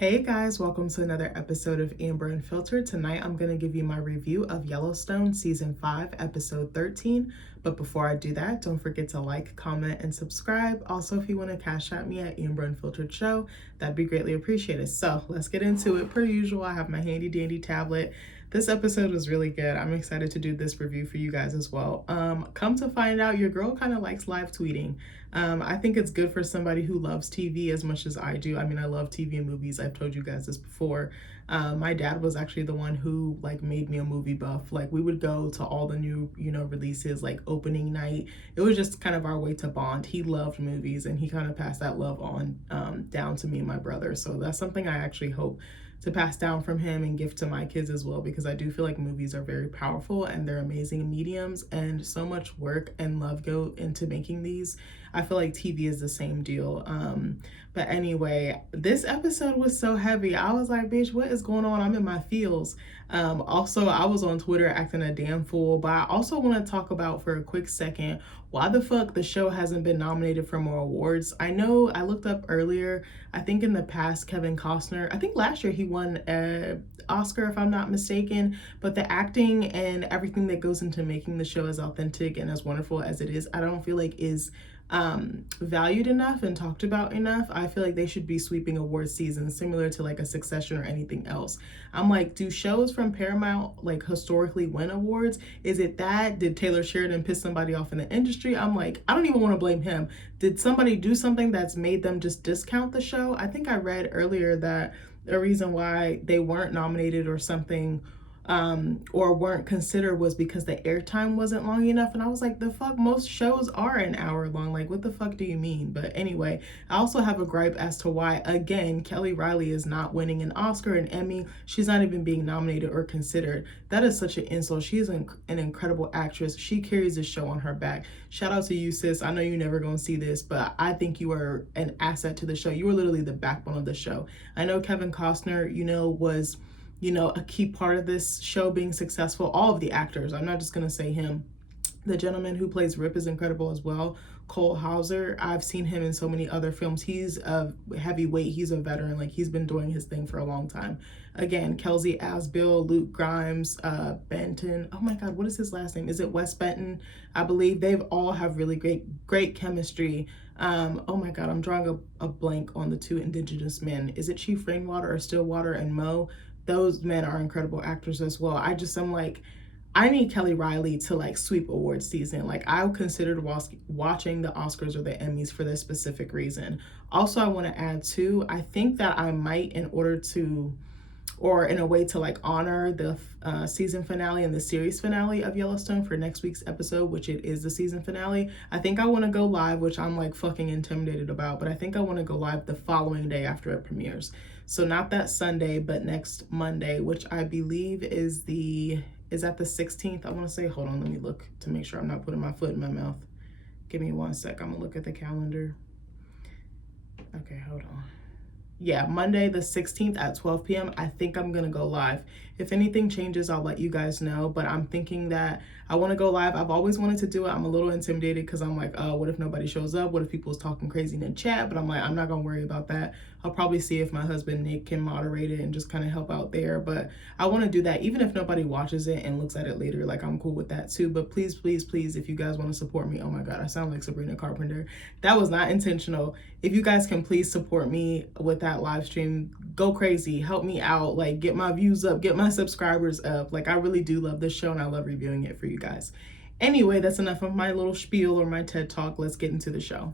Hey guys, welcome to another episode of Amber Unfiltered. Tonight I'm going to give you my review of Yellowstone Season 5, Episode 13. But before I do that, don't forget to like, comment, and subscribe. Also, if you want to cash at me at AmberUnfilteredShow, that'd be greatly appreciated. So let's get into it. Per usual, I have my handy dandy tablet. This episode was really good. I'm excited to do this review for you guys as well. Come to find out, your girl kind of likes live tweeting. I think it's good for somebody who loves TV as much as I do. I mean, I love TV and movies. I've told you guys this before. My dad was actually the one who made me a movie buff. We would go to all the new, releases, like opening night. It was just kind of our way to bond. He loved movies and he kind of passed that love on down to me and my brother. So that's something I actually hope to pass down from him and give to my kids as well, because I do feel like movies are very powerful and they're amazing mediums, and so much work and love go into making these. I feel like TV is the same deal. But anyway, this episode was so heavy. I was like, bitch, what is going on? I'm in my feels. Also, I was on Twitter acting a damn fool, but I also want to talk about for a quick second why the fuck the show hasn't been nominated for more awards. I know I looked up earlier, I think in the past, Kevin Costner, I think last year he won an Oscar if I'm not mistaken, but the acting and everything that goes into making the show as authentic and as wonderful as it is, I don't feel like is valued enough and talked about enough. I feel like they should be sweeping award season similar to like a Succession or anything else. I'm like, do shows from Paramount like historically win awards? Is it that? Did Taylor Sheridan piss somebody off in the industry? I'm like, I don't even want to blame him. Did somebody do something that's made them just discount the show? I think I read earlier that the reason why they weren't nominated or something or weren't considered was because the airtime wasn't long enough. And I was like, the fuck, most shows are an hour long. Like, what the fuck do you mean? But anyway, I also have a gripe as to why, again, Kelly Riley is not winning an Oscar, an Emmy. She's not even being nominated or considered. That is such an insult. She is an incredible actress. She carries this show on her back. Shout out to you, sis. I know you're never going to see this, but I think you are an asset to the show. You were literally the backbone of the show. I know Kevin Costner, was a key part of this show being successful. All of the actors, I'm not just gonna say him. The gentleman who plays Rip is incredible as well. Cole Hauser, I've seen him in so many other films. He's a heavyweight, he's a veteran, like he's been doing his thing for a long time. Again, Kelsey Asbill, Luke Grimes, Benton, oh my God, what is his last name? Is it Wes Benton? I believe they've all have really great chemistry. Oh my God, I'm drawing a blank on the two indigenous men. Is it Chief Rainwater or Stillwater and Mo? Those men are incredible actors as well. I'm like, I need Kelly Riley to like sweep award season. Like, I considered watching the Oscars or the Emmys for this specific reason. Also, I want to add too, I think that I might, in a way to like honor the season finale and the series finale of Yellowstone for next week's episode, which it is the season finale. I think I want to go live, which I'm like fucking intimidated about, but I think I want to go live the following day after it premieres. So not that Sunday, but next Monday, which I believe is at the 16th. I want to say, hold on, let me look to make sure I'm not putting my foot in my mouth. Give me one sec. I'm gonna look at the calendar. Okay, hold on. Yeah, Monday the 16th at 12 p.m. I think I'm gonna go live. If anything changes, I'll let you guys know, but I'm thinking that I want to go live. I've always wanted to do it. I'm a little intimidated because I'm like, oh, what if nobody shows up? What if people's talking crazy in the chat? But I'm like, I'm not gonna worry about that. I'll probably see if my husband Nick can moderate it and just kind of help out there. But I want to do that even if nobody watches it and looks at it later. Like, I'm cool with that too. But please, please, please, if you guys want to support me, oh my God, I sound like Sabrina Carpenter. That was not intentional. If you guys can please support me with that live stream, go crazy, help me out, like get my views up, get my subscribers up. Like, I really do love this show and I love reviewing it for you guys. Anyway, that's enough of my little spiel or my TED talk. Let's get into the show.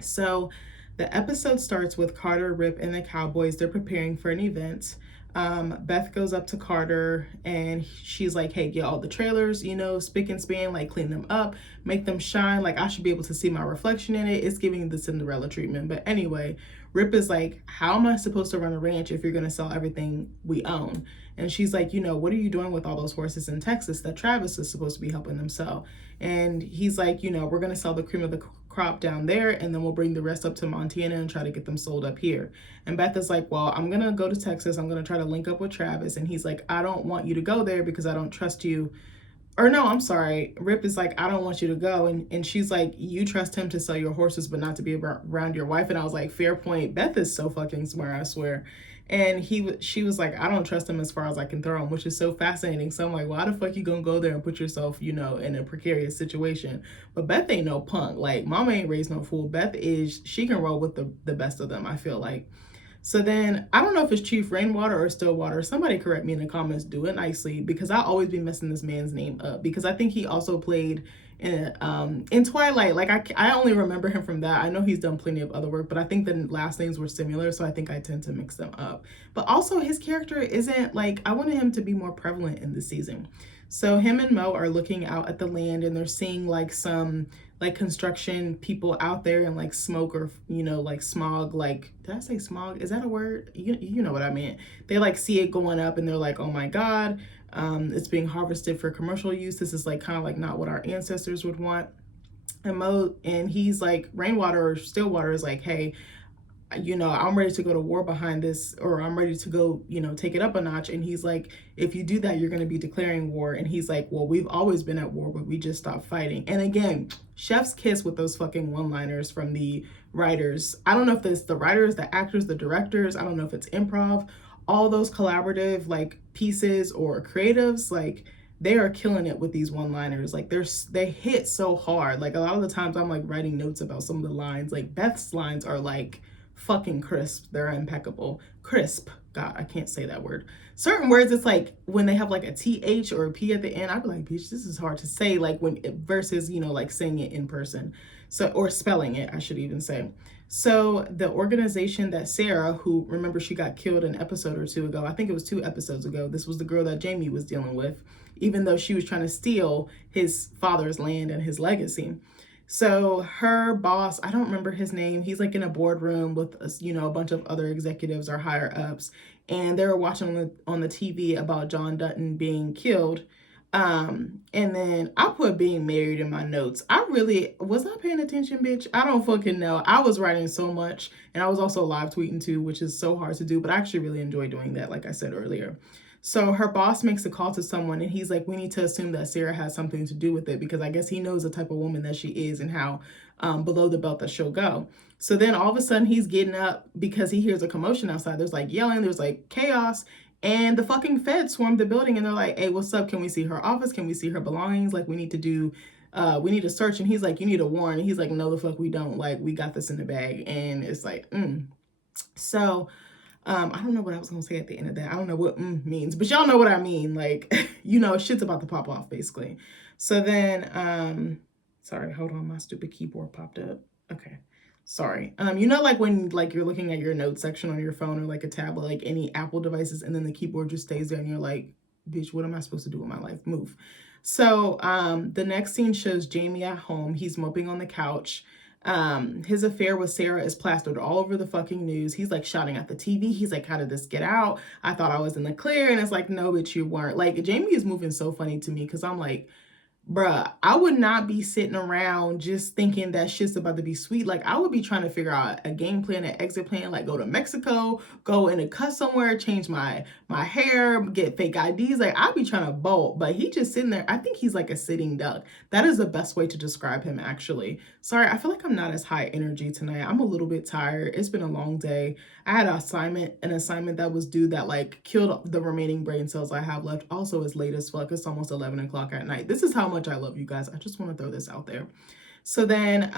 So the episode starts with Carter, Rip, and the Cowboys. They're preparing for an event. Beth goes up to Carter and she's like, hey, get all the trailers, spick and span, like clean them up, make them shine. Like, I should be able to see my reflection in it. It's giving the Cinderella treatment. But anyway, Rip is like, how am I supposed to run a ranch if you're going to sell everything we own? And she's like, what are you doing with all those horses in Texas that Travis is supposed to be helping them sell? And he's like, we're going to sell the cream of the crop down there, and then we'll bring the rest up to Montana and try to get them sold up here. And Beth is like, well, I'm gonna go to Texas, I'm gonna try to link up with Travis. And he's like, I don't want you to go there because I don't trust you or no, I'm sorry. Rip is like, I don't want you to go. And she's like, you trust him to sell your horses, but not to be around your wife. And I was like, fair point. Beth is so fucking smart, I swear. And she was like, I don't trust him as far as I can throw him, which is so fascinating. So I'm like, why the fuck you gonna go there and put yourself, you know, in a precarious situation? But Beth ain't no punk. Like, mama ain't raised no fool. Beth is, she can roll with the best of them, I feel like. So then I don't know if it's Chief Rainwater or Stillwater. Somebody correct me in the comments. Do it nicely, because I always be messing this man's name up, because I think he also played in Twilight. Like I only remember him from that. I know he's done plenty of other work, but I think the last names were similar, so I think I tend to mix them up. But also his character isn't like, I wanted him to be more prevalent in this season. So him and Mo are looking out at the land, and they're seeing like some like construction people out there, and like smoke, or you know, like smog. Like, did I say smog? Is that a word? You know what I mean. They like see it going up, and they're like, oh my god, it's being harvested for commercial use. This is like kind of like not what our ancestors would want. And Mo, and he's like, Rainwater or Stillwater is like, hey, you know, I'm ready to go to war behind this, or I'm ready to go, you know, take it up a notch. And he's like, if you do that, you're going to be declaring war. And he's like, well, we've always been at war, but we just stopped fighting. And again, chef's kiss with those fucking one-liners from the writers. I don't know if it's the writers, the actors, the directors. I don't know if it's improv. All those collaborative like pieces or creatives, like they are killing it with these one-liners. Like they hit so hard. Like a lot of the times I'm like writing notes about some of the lines. Like Beth's lines are like fucking crisp. They're impeccable. Crisp. God, I can't say that word. Certain words, it's like when they have like a TH or a P at the end, I'd be like, bitch, this is hard to say, like when versus, you know, like saying it in person. So, or spelling it, I should even say. So the organization that Sarah, who, remember, she got killed an episode or two ago. I think it was 2 episodes ago. This was the girl that Jamie was dealing with, even though she was trying to steal his father's land and his legacy. So her boss, I don't remember his name. He's like in a boardroom with, you know, a bunch of other executives or higher ups, and they were watching on the TV about John Dutton being killed. And then I put being married in my notes. I really was not paying attention, bitch. I don't fucking know. I was writing so much, and I was also live tweeting too, which is so hard to do, but I actually really enjoy doing that, like I said earlier. So her boss makes a call to someone, and he's like, we need to assume that Sarah has something to do with it, because I guess he knows the type of woman that she is and how below the belt that she'll go. So then all of a sudden he's getting up because he hears a commotion outside. There's like yelling, there's like chaos, and the fucking feds swarmed the building, and they're like, hey, what's up? Can we see her office? Can we see her belongings? Like, we need to search. And he's like, you need a warrant. And he's like, no, the fuck we don't. Like, we got this in the bag. And it's like, So I don't know what I was gonna say at the end of that. I don't know what means, but y'all know what I mean. Like, you know, shit's about to pop off, basically. So then, sorry, hold on, my stupid keyboard popped up. Okay, sorry. You know, like when like you're looking at your notes section on your phone or like a tablet, like any Apple devices, and then the keyboard just stays there, and you're like, bitch, what am I supposed to do with my life? Move. So the next scene shows Jamie at home. He's moping on the couch. His affair with Sarah is plastered all over the fucking news. He's like shouting at the TV. He's like, how did this get out? I thought I was in the clear. And it's like, no, bitch, you weren't. Like, Jamie is moving so funny to me, because I'm like, bruh, I would not be sitting around just thinking that shit's about to be sweet. Like, I would be trying to figure out a game plan, an exit plan, like go to Mexico, go in a cut somewhere, change my hair, get fake IDs. Like, I'd be trying to bolt, but he just sitting there. I think he's like a sitting duck. That is the best way to describe him, actually. Sorry, I feel like I'm not as high energy tonight. I'm a little bit tired. It's been a long day. I had an assignment that was due that like killed the remaining brain cells I have left. Also, it's late as fuck. It's almost 11 o'clock at night. This is how much I love you guys. I just want to throw this out there. So then,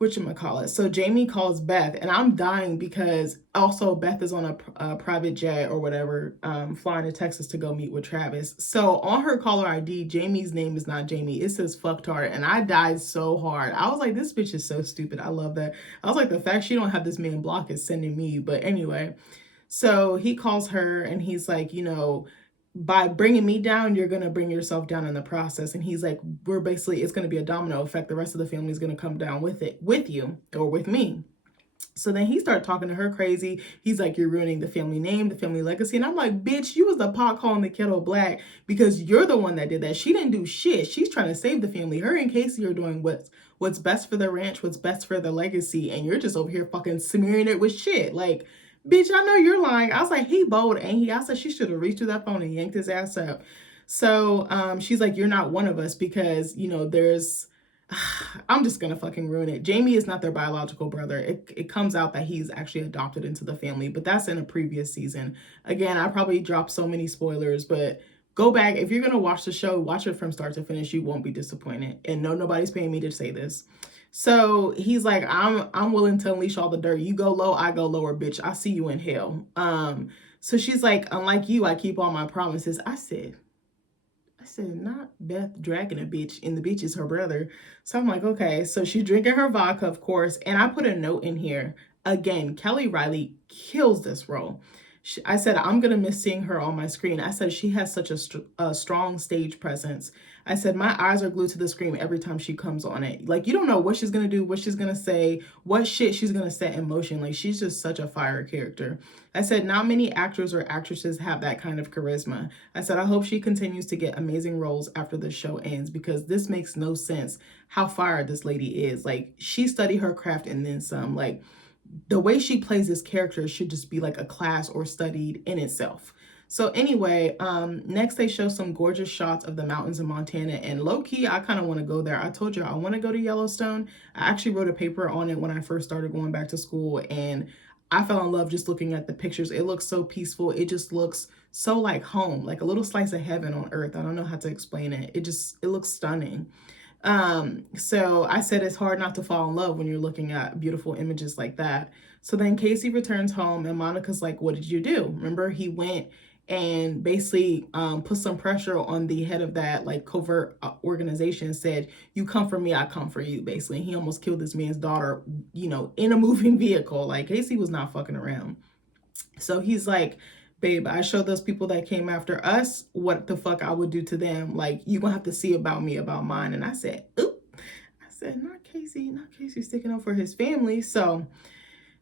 whatchamacallit? So Jamie calls Beth, and I'm dying because also Beth is on a private jet or whatever, flying to Texas to go meet with Travis. So on her caller ID, Jamie's name is not Jamie. It says fucktard, and I died so hard. I was like, this bitch is so stupid. I love that. I was like, the fact she don't have this man blocked is sending me. But anyway, so he calls her, and he's like, you know, by bringing me down, you're going to bring yourself down in the process. And he's like, it's going to be a domino effect. The rest of the family is going to come down with you or with me. So then he started talking to her crazy. He's like, you're ruining the family name, the family legacy. And I'm like, bitch, you was the pot calling the kettle black, because you're the one that did that. She didn't do shit. She's trying to save the family. Her and Casey are doing what's best for the ranch, what's best for the legacy. And you're just over here fucking smearing it with shit. Like, bitch, I know you're lying. I was like, he bold, ain't he? I said she should have reached through that phone and yanked his ass up. So she's like, you're not one of us because, there's, I'm just gonna fucking ruin it. Jamie is not their biological brother. It comes out that he's actually adopted into the family, but that's in a previous season. Again, I probably dropped so many spoilers, but go back. If you're gonna watch the show, watch it from start to finish. You won't be disappointed. And no, nobody's paying me to say this. So he's like, I'm willing to unleash all the dirt. You go low, I go lower, bitch. I see you in hell. So she's like, unlike you, I keep all my promises. I said, not Beth dragging a bitch, and the bitch is her brother. So I'm like, okay. So she's drinking her vodka, of course. And I put a note in here. Again, Kelly Riley kills this role. I said, I'm going to miss seeing her on my screen. I said, she has such a strong stage presence. I said, my eyes are glued to the screen every time she comes on it. Like, you don't know what she's going to do, what she's going to say, what shit she's going to set in motion. Like, she's just such a fire character. I said, not many actors or actresses have that kind of charisma. I said, I hope she continues to get amazing roles after the show ends, because this makes no sense how fire this lady is. Like, she studied her craft and then some. Like, the way she plays this character should just be like a class or studied in itself. So anyway, next they show some gorgeous shots of the mountains in Montana, and low-key, I kind of want to go there. I told you I want to go to Yellowstone. I actually wrote a paper on it when I first started going back to school, and I fell in love just looking at the pictures. It looks so peaceful. It just looks so like home, like a little slice of heaven on earth. I don't know how to explain it. It looks stunning. So I said it's hard not to fall in love when you're looking at beautiful images like that. So then Casey returns home and Monica's like, what did you do? Remember, he went and basically put some pressure on the head of that like covert organization, said, you come for me, I come for you, basically. He almost killed this man's daughter, in a moving vehicle. Like, Casey was not fucking around. So he's like, babe, I showed those people that came after us what the fuck I would do to them. Like, you gonna have to see about me, about mine. And I said, oop. I said, not Casey sticking up for his family. So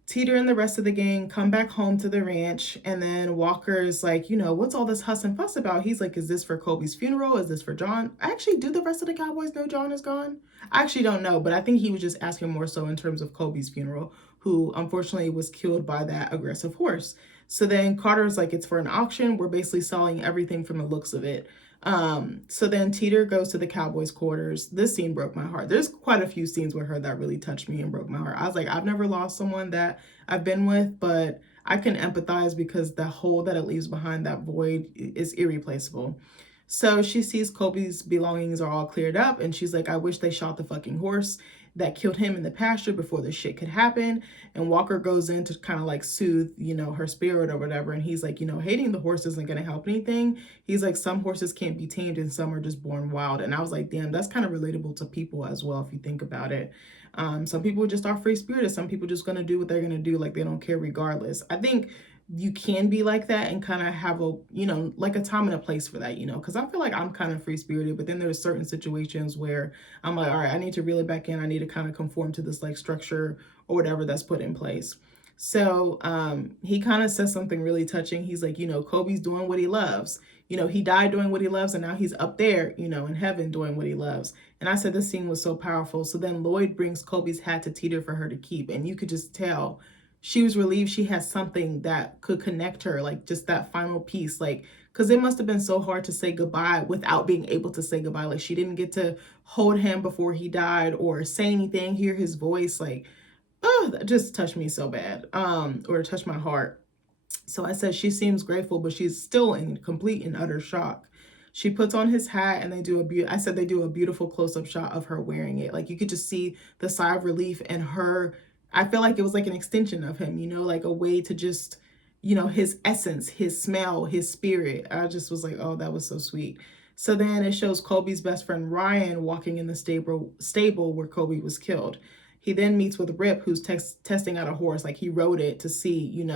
Teeter and the rest of the gang come back home to the ranch, and then Walker's like, what's all this huss and fuss about? He's like, is this for Kobe's funeral? Is this for John? Actually, do the rest of the Cowboys know John is gone? I actually don't know, but I think he was just asking more so in terms of Kobe's funeral, who unfortunately was killed by that aggressive horse. So then Carter's like, it's for an auction. We're basically selling everything from the looks of it. So then Teeter goes to the Cowboys quarters. This scene broke my heart. There's quite a few scenes with her that really touched me and broke my heart. I was like, I've never lost someone that I've been with, but I can empathize because the hole that it leaves behind, that void, is irreplaceable. So she sees Kobe's belongings are all cleared up, and she's like, I wish they shot the fucking horse that killed him in the pasture before this shit could happen. And Walker goes in to kind of like soothe, her spirit or whatever. And he's like, hating the horse isn't going to help anything. He's like, some horses can't be tamed and some are just born wild. And I was like, damn, that's kind of relatable to people as well, if you think about it. Some people just are free spirited. Some people just going to do what they're going to do. Like, they don't care regardless. I think you can be like that and kind of have a, like a time and a place for that, because I feel like I'm kind of free spirited, but then there's certain situations where I'm like, all right, I need to reel it back in. I need to kind of conform to this like structure or whatever that's put in place. So he kind of says something really touching. He's like, Kobe's doing what he loves. He died doing what he loves, and now he's up there, in heaven doing what he loves. And I said this scene was so powerful. So then Lloyd brings Kobe's hat to Teeter for her to keep, and you could just tell she was relieved she has something that could connect her, like just that final piece, like, because it must have been so hard to say goodbye without being able to say goodbye. Like, she didn't get to hold him before he died or say anything, hear his voice. Like, oh, that just touched me so bad, or touched my heart. So I said she seems grateful, but she's still in complete and utter shock. She puts on his hat, and they do a beautiful close-up shot of her wearing it. Like, you could just see the sigh of relief in her. I feel like it was like an extension of him, like a way to just, his essence, his smell, his spirit. I just was like, oh, that was so sweet. So then it shows Kobe's best friend Ryan walking in the stable where Kobe was killed. He then meets with Rip, who's testing out a horse. Like, he rode it to see,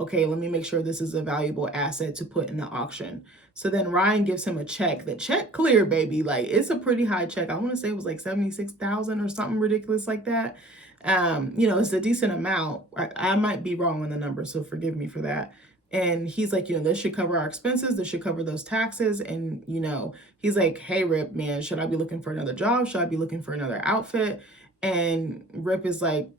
okay, let me make sure this is a valuable asset to put in the auction. So then Ryan gives him a check. The check clear, baby. Like, it's a pretty high check. I want to say it was like $76,000 or something ridiculous like that. It's a decent amount. I might be wrong on the number, so forgive me for that. And he's like, this should cover our expenses. This should cover those taxes. And, he's like, hey, Rip, man, should I be looking for another job? Should I be looking for another outfit? And Rip is like,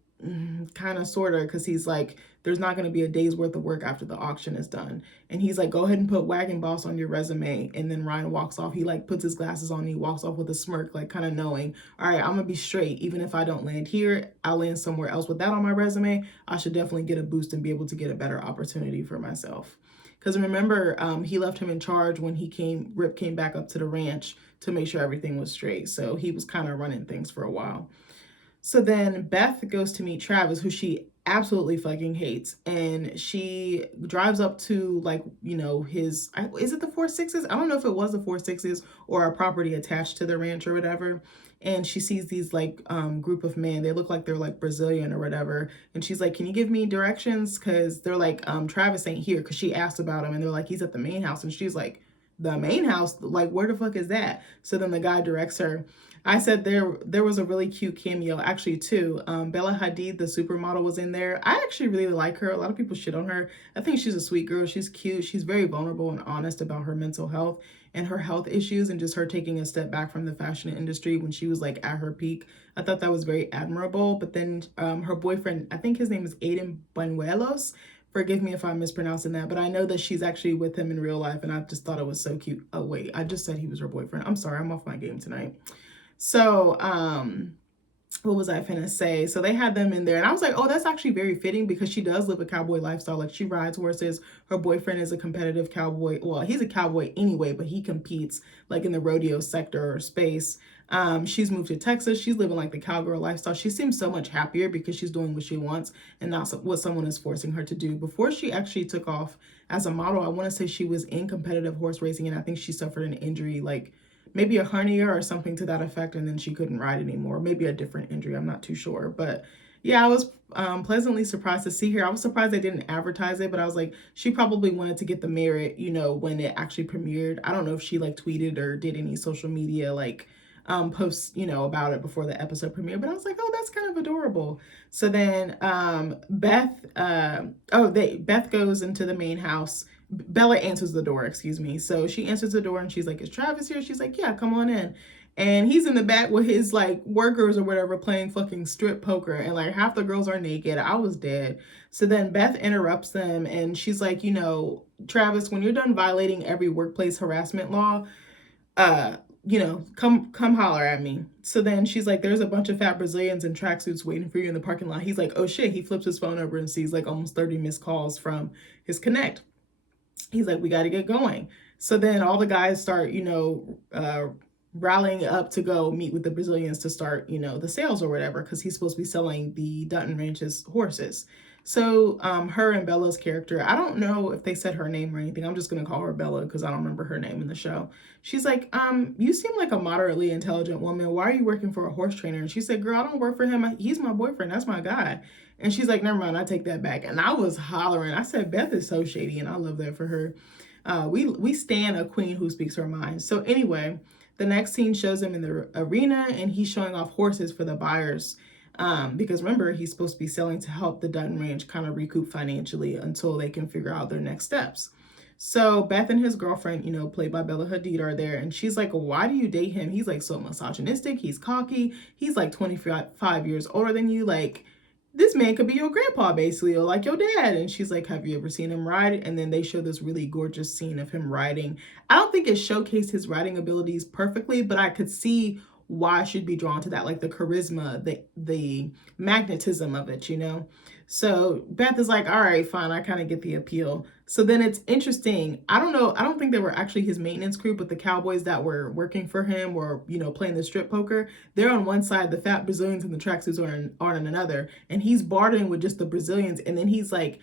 kind of, sort of, because he's like, there's not going to be a day's worth of work after the auction is done. And he's like, go ahead and put Wagon Boss on your resume. And then Ryan walks off. He like puts his glasses on and he walks off with a smirk, like kind of knowing, all right, I'm going to be straight. Even if I don't land here, I'll land somewhere else with that on my resume. I should definitely get a boost and be able to get a better opportunity for myself. Because remember, he left him in charge when Rip came back up to the ranch to make sure everything was straight. So he was kind of running things for a while. So then Beth goes to meet Travis, who she absolutely fucking hates. And she drives up to, like, you know, is it the 4-6s? I don't know if it was the 4-6s or a property attached to the ranch or whatever. And she sees these like group of men. They look like they're like Brazilian or whatever. And she's like, can you give me directions? Because they're like, Travis ain't here. Because she asked about him and they're like, he's at the main house. And she's like, the main house? Like, where the fuck is that? So then the guy directs her. I said there was a really cute cameo, actually, too. Bella Hadid, the supermodel, was in there. I actually really like her. A lot of people shit on her. I think she's a sweet girl. She's cute. She's very vulnerable and honest about her mental health and her health issues, and just her taking a step back from the fashion industry when she was like at her peak. I thought that was very admirable. But then her boyfriend, I think his name is Aiden Banuelos. Forgive me if I'm mispronouncing that, but I know that she's actually with him in real life, and I just thought it was so cute. Oh, wait, I just said he was her boyfriend. I'm sorry, I'm off my game tonight. So, what was I finna say? So they had them in there, and I was like, oh, that's actually very fitting because she does live a cowboy lifestyle. Like, she rides horses. Her boyfriend is a competitive cowboy. Well, he's a cowboy anyway, but he competes like in the rodeo sector or space. She's moved to Texas. She's living like the cowgirl lifestyle. She seems so much happier because she's doing what she wants and not what someone is forcing her to do. Before she actually took off as a model, I want to say she was in competitive horse racing, and I think she suffered an injury, like maybe a hernia or something to that effect, and then she couldn't ride anymore. Maybe a different injury, I'm not too sure. But yeah, I was pleasantly surprised to see her. I was surprised they didn't advertise it, but I was like, she probably wanted to get the merit, you know, when it actually premiered. I don't know if she like tweeted or did any social media like posts, you know, about it before the episode premiere, but I was like, oh, that's kind of adorable. So then Beth goes into the main house. Bella answers the door, excuse me. So she answers the door and she's like, is Travis here? She's like, yeah, come on in. And he's in the back with his like workers or whatever playing fucking strip poker, and like half the girls are naked. I was dead. So then Beth interrupts them and she's like, you know, Travis, when you're done violating every workplace harassment law, you know, come holler at me. So then she's like, there's a bunch of fat Brazilians in tracksuits waiting for you in the parking lot. He's like, oh shit. He flips his phone over and sees like almost 30 missed calls from his Connect. He's like, we got to get going. So then all the guys start, you know, rallying up to go meet with the Brazilians to start, you know, the sales or whatever, because he's supposed to be selling the Dutton Ranch's horses. So her and Bella's character, I don't know if they said her name or anything. I'm just going to call her Bella because I don't remember her name in the show. She's like, you seem like a moderately intelligent woman. Why are you working for a horse trainer? And she said, girl, I don't work for him. He's my boyfriend. That's my guy. And she's like, never mind, I take that back. And I was hollering. I said, Beth is so shady, and I love that for her. We stand a queen who speaks her mind. So anyway, the next scene shows him in the arena, and he's showing off horses for the buyers. Because remember, he's supposed to be selling to help the Dutton Ranch kind of recoup financially until they can figure out their next steps. So Beth and his girlfriend, you know, played by Bella Hadid, are there. And she's like, why do you date him? He's like so misogynistic. He's cocky. He's like 25 years older than you. Like, this man could be your grandpa, basically, or like your dad. And she's like, have you ever seen him ride? And then they show this really gorgeous scene of him riding. I don't think it showcased his riding abilities perfectly, but I could see why I should be drawn to that, like the charisma, the magnetism of it, you know? So Beth is like, all right, fine, I kind of get the appeal. So then it's interesting. I don't know. I don't think they were actually his maintenance crew, but the cowboys that were working for him or, you know, playing the strip poker, they're on one side, the fat Brazilians and the tracksuits are on another. And he's bartering with just the Brazilians. And then he's like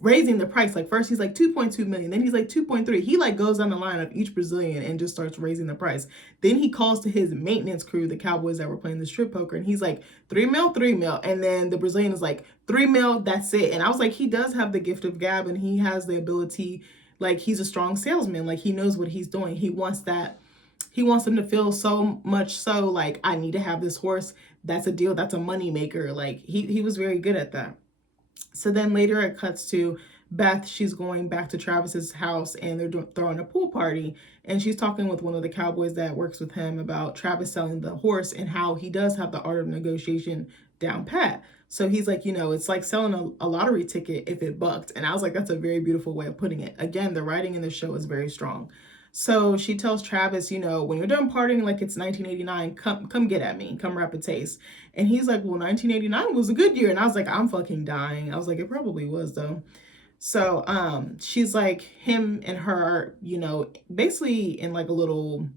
raising the price. Like first he's like 2.2 million, then he's like 2.3. He like goes down the line of each Brazilian and just starts raising the price. Then he calls to his maintenance crew, the cowboys that were playing the strip poker, and he's like 3 mil, 3 mil. And then the Brazilian is like 3 mil, that's it. And I was like, he does have the gift of gab, and he has the ability, like he's a strong salesman. Like he knows what he's doing. He wants them to feel so much so like, I need to have this horse. That's a deal. That's a money maker. Like he was very good at that. So then later it cuts to Beth. She's going back to Travis's house and they're throwing a pool party. And she's talking with one of the cowboys that works with him about Travis selling the horse and how he does have the art of negotiation down pat. So he's like, it's like selling a lottery ticket if it bucked. And I was like, that's a very beautiful way of putting it. Again, the writing in the show is very strong. So she tells Travis, when you're done partying like it's 1989, come get at me, come rap a taste. And he's like, well, 1989 was a good year. And I was like, I'm fucking dying. I was like, it probably was though. So she's like, him and her, basically in like a little,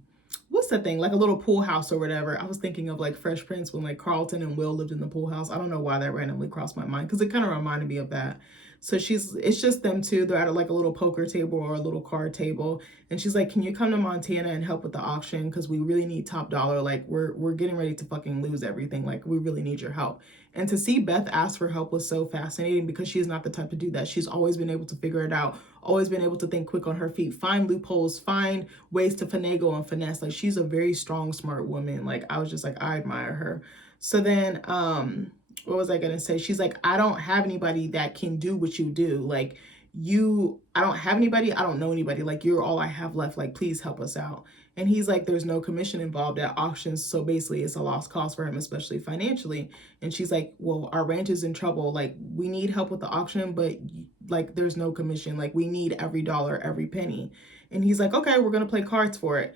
what's that thing, like a little pool house or whatever. I was thinking of like Fresh Prince when like Carlton and Will lived in the pool house. I don't know why that randomly crossed my mind, because it kind of reminded me of that. So it's just them two. They're at like a little poker table or a little card table, and she's like, can you come to Montana and help with the auction, because we really need top dollar. Like we're getting ready to fucking lose everything. Like we really need your help. And to see Beth ask for help was so fascinating, because she's not the type to do that. She's always been able to figure it out, always been able to think quick on her feet, find loopholes, find ways to finagle and finesse. Like she's a very strong, smart woman. Like I was just like, I admire her. So then, what was I gonna say? She's like, I don't have anybody that can do what you do. Like I don't have anybody. I don't know anybody. Like you're all I have left. Like please help us out. And he's like, there's no commission involved at auctions. So basically it's a lost cause for him, especially financially. And she's like, well, our ranch is in trouble. Like we need help with the auction, but like there's no commission. Like we need every dollar, every penny. And he's like, okay, we're going to play cards for it.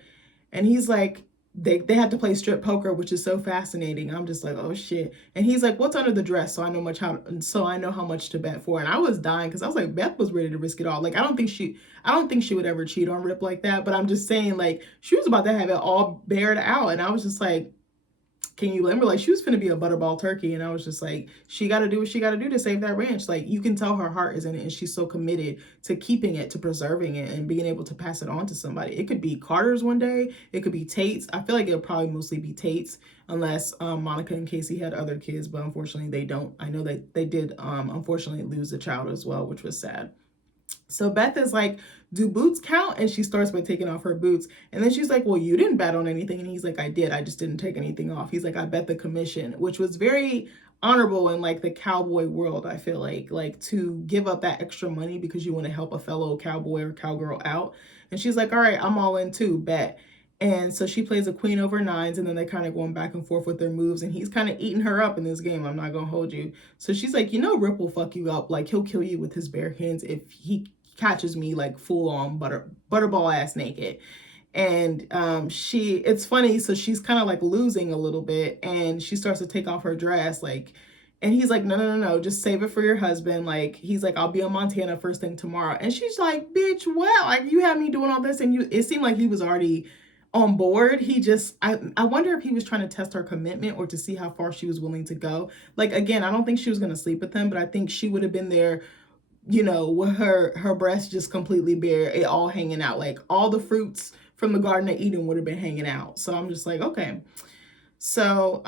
And he's like, they had to play strip poker, which is so fascinating. I'm just like, oh shit. And he's like, what's under the dress? So I know how much to bet for. And I was dying, because I was like, Beth was ready to risk it all. Like I don't think she would ever cheat on Rip like that. But I'm just saying, like, she was about to have it all bared out. And I was just like, can you blame her? Like she was finna be a butterball turkey. And I was just like, she got to do what she got to do to save that ranch. Like you can tell her heart is in it, and she's so committed to keeping it, to preserving it, and being able to pass it on to somebody. It could be Carter's one day. It could be Tate's. I feel like it'll probably mostly be Tate's, unless Monica and Casey had other kids, but unfortunately they don't. I know that they did unfortunately lose a child as well, which was sad. So Beth is like, do boots count? And she starts by taking off her boots. And then she's like, well, you didn't bet on anything. And he's like, I did. I just didn't take anything off. He's like, I bet the commission, which was very honorable in like the cowboy world. I feel like to give up that extra money because you want to help a fellow cowboy or cowgirl out. And she's like, all right, I'm all in too, bet. And so she plays a queen over nines, and then they're kind of going back and forth with their moves, and he's kind of eating her up in this game. I'm not going to hold you. So she's like, Rip will fuck you up. Like he'll kill you with his bare hands if he catches me like full on butterball ass naked. And it's funny, so she's kind of like losing a little bit, and she starts to take off her dress, like, and he's like, no, just save it for your husband. Like he's like, I'll be in Montana first thing tomorrow. And she's like, bitch, what? Like you had me doing all this, and it seemed like he was already on board. I wonder if he was trying to test her commitment, or to see how far she was willing to go. Like again, I don't think she was going to sleep with him, but I think she would have been there, with her breasts just completely bare, it all hanging out. Like all the fruits from the Garden of Eden would have been hanging out. So I'm just like, okay. So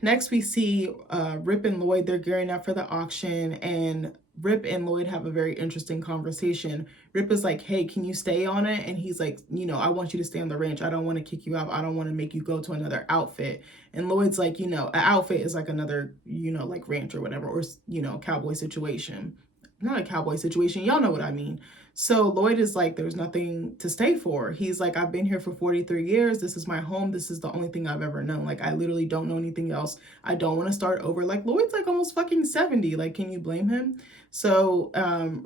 next we see Rip and Lloyd. They're gearing up for the auction, and Rip and Lloyd have a very interesting conversation. Rip is like, hey, can you stay on it? And he's like, I want you to stay on the ranch. I don't want to kick you out. I don't want to make you go to another outfit. And Lloyd's like, an outfit is like another, like ranch or whatever, or, cowboy situation. Not a cowboy situation. Y'all know what I mean. So Lloyd is like, there's nothing to stay for. He's like, I've been here for 43 years. This is my home. This is the only thing I've ever known. Like, I literally don't know anything else. I don't want to start over. Like, Lloyd's like almost fucking 70. Like, can you blame him? So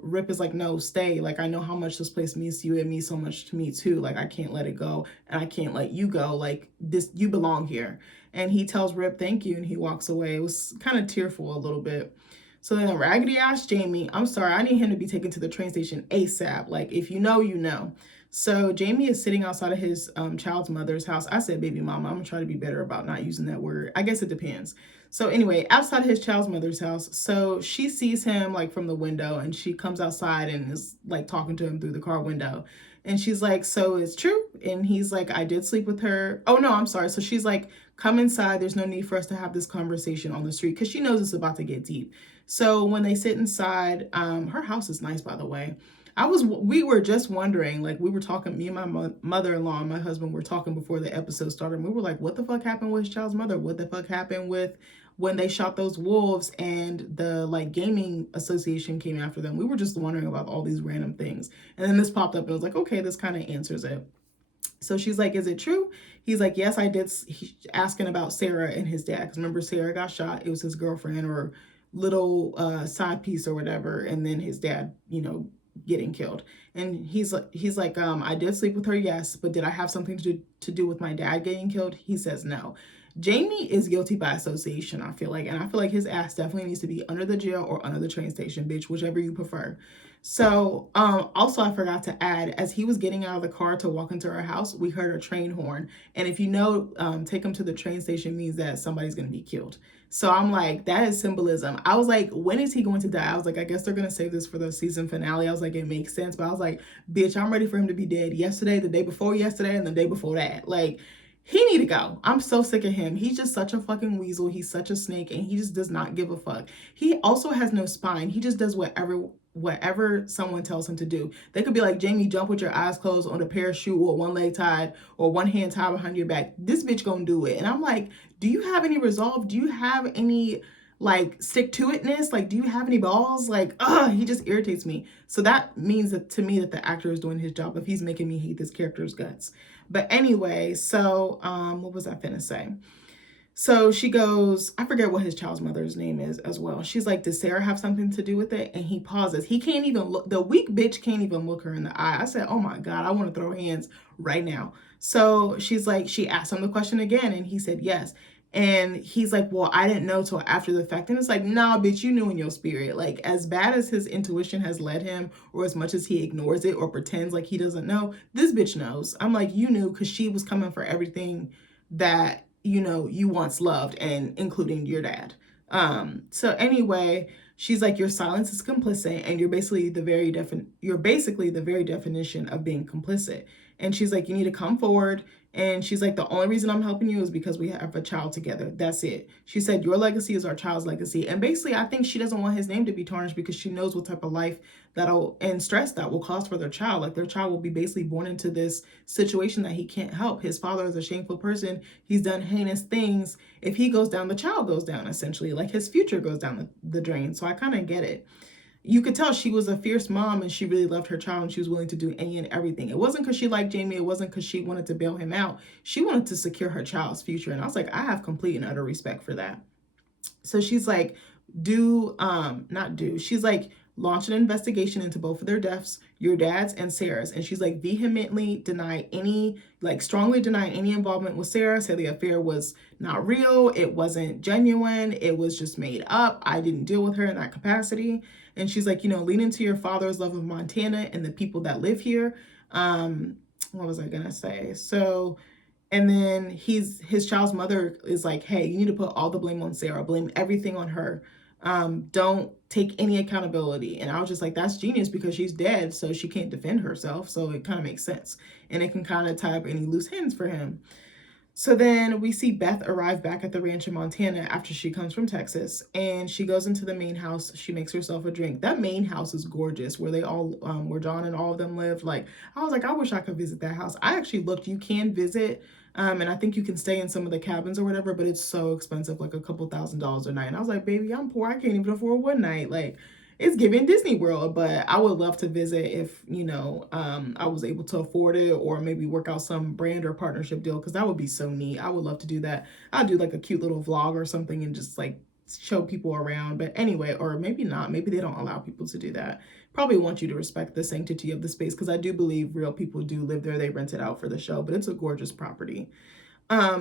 Rip is like, no, stay. Like, I know how much this place means to you. It means so much to me too. Like, I can't let it go, and I can't let you go. Like, you belong here. And he tells Rip, thank you. And he walks away. It was kind of tearful a little bit. So then raggedy ass Jamie, I'm sorry, I need him to be taken to the train station ASAP. Like, if you know, you know. So Jamie is sitting outside of his child's mother's house. I said baby mama. I'm going to try to be better about not using that word. I guess it depends. So anyway, outside his child's mother's house. So she sees him like from the window, and she comes outside and is like talking to him through the car window. And she's like, so it's true? And he's like, I did sleep with her. Oh, no, I'm sorry. So she's like, come inside. There's no need for us to have this conversation on the street, because she knows it's about to get deep. So when they sit inside, her house is nice, by the way. We were just wondering, like, we were talking, me and my mother-in-law and my husband were talking before the episode started. And we were like, what the fuck happened with his child's mother? What the fuck happened with when they shot those wolves and the like gaming association came after them? We were just wondering about all these random things. And then this popped up and I was like, okay, this kind of answers it. So she's like, is it true? He's like, yes, I did. He's asking about Sarah and his dad. Because remember, Sarah got shot. It was his girlfriend or little side piece or whatever. And then his dad, getting killed. And he's like, I did sleep with her, yes. But did I have something to do with my dad getting killed? He says no. Jamie is guilty by association, I feel like. And I feel like his ass definitely needs to be under the jail or under the train station, bitch, whichever you prefer. So, also I forgot to add, as he was getting out of the car to walk into our house, we heard a train horn. And if you know, take him to the train station means that somebody's going to be killed. So I'm like, that is symbolism. I was like, when is he going to die? I was like, I guess they're going to save this for the season finale. I was like, it makes sense. But I was like, bitch, I'm ready for him to be dead yesterday, the day before yesterday, and the day before that. Like, he need to go. I'm so sick of him. He's just such a fucking weasel. He's such a snake, and he just does not give a fuck. He also has no spine. He just does whatever someone tells him to do. They could be like, Jamie, jump with your eyes closed on a parachute or one leg tied or one hand tied behind your back. This bitch gonna do it. And I'm like, do you have any resolve? Do you have any like stick to itness? Like, do you have any balls? Like, he just irritates me. So that means that to me that the actor is doing his job if he's making me hate this character's guts. But anyway, so what was I finna say? So she goes, I forget what his child's mother's name is as well. She's like, does Sarah have something to do with it? And he pauses. He can't even look. The weak bitch can't even look her in the eye. I said, oh my God, I want to throw hands right now. So she's like, she asked him the question again and he said yes. And he's like, well, I didn't know till after the fact. And it's like, nah, bitch, you knew in your spirit. Like, as bad as his intuition has led him, or as much as he ignores it or pretends like he doesn't know, this bitch knows. I'm like, you knew, because she was coming for everything that, you once loved, and including your dad. So anyway, she's like, your silence is complicit, and you're basically the very definition of being complicit. And she's like, you need to come forward. And she's like, the only reason I'm helping you is because we have a child together. That's it. She said, your legacy is our child's legacy. And basically, I think she doesn't want his name to be tarnished because she knows what type of life and stress that will cause for their child. Like, their child will be basically born into this situation that he can't help. His father is a shameful person. He's done heinous things. If he goes down, the child goes down, essentially. Like, his future goes down the drain. So I kind of get it. You could tell she was a fierce mom and she really loved her child and she was willing to do any and everything. It wasn't because she liked Jamie. It wasn't because she wanted to bail him out. She wanted to secure her child's future. And I was like, I have complete and utter respect for that. So she's like, she's like, launch an investigation into both of their deaths, your dad's and Sarah's. And she's like, vehemently strongly deny any involvement with Sarah. Say the affair was not real. It wasn't genuine. It was just made up. I didn't deal with her in that capacity. And she's like, lean into your father's love of Montana and the people that live here. What was I going to say? So, and then his child's mother is like, hey, you need to put all the blame on Sarah. Blame everything on her. Don't take any accountability. And I was just like, that's genius, because she's dead, so she can't defend herself. So it kind of makes sense. And it can kind of tie up any loose ends for him. So then we see Beth arrive back at the ranch in Montana after she comes from Texas, and she goes into the main house. She makes herself a drink. That main house is gorgeous, where they all, where John and all of them live. Like, I was like, I wish I could visit that house. I actually looked. You can visit, and I think you can stay in some of the cabins or whatever, but it's so expensive, like a couple $1,000s a night. And I was like, baby, I'm poor. I can't even afford one night. Like, it's giving Disney World, but I would love to visit if, I was able to afford it, or maybe work out some brand or partnership deal, because that would be so neat. I would love to do that. I'll do like a cute little vlog or something and just like show people around. But anyway, or maybe not. Maybe they don't allow people to do that. Probably want you to respect the sanctity of the space, because I do believe real people do live there. They rent it out for the show, but it's a gorgeous property.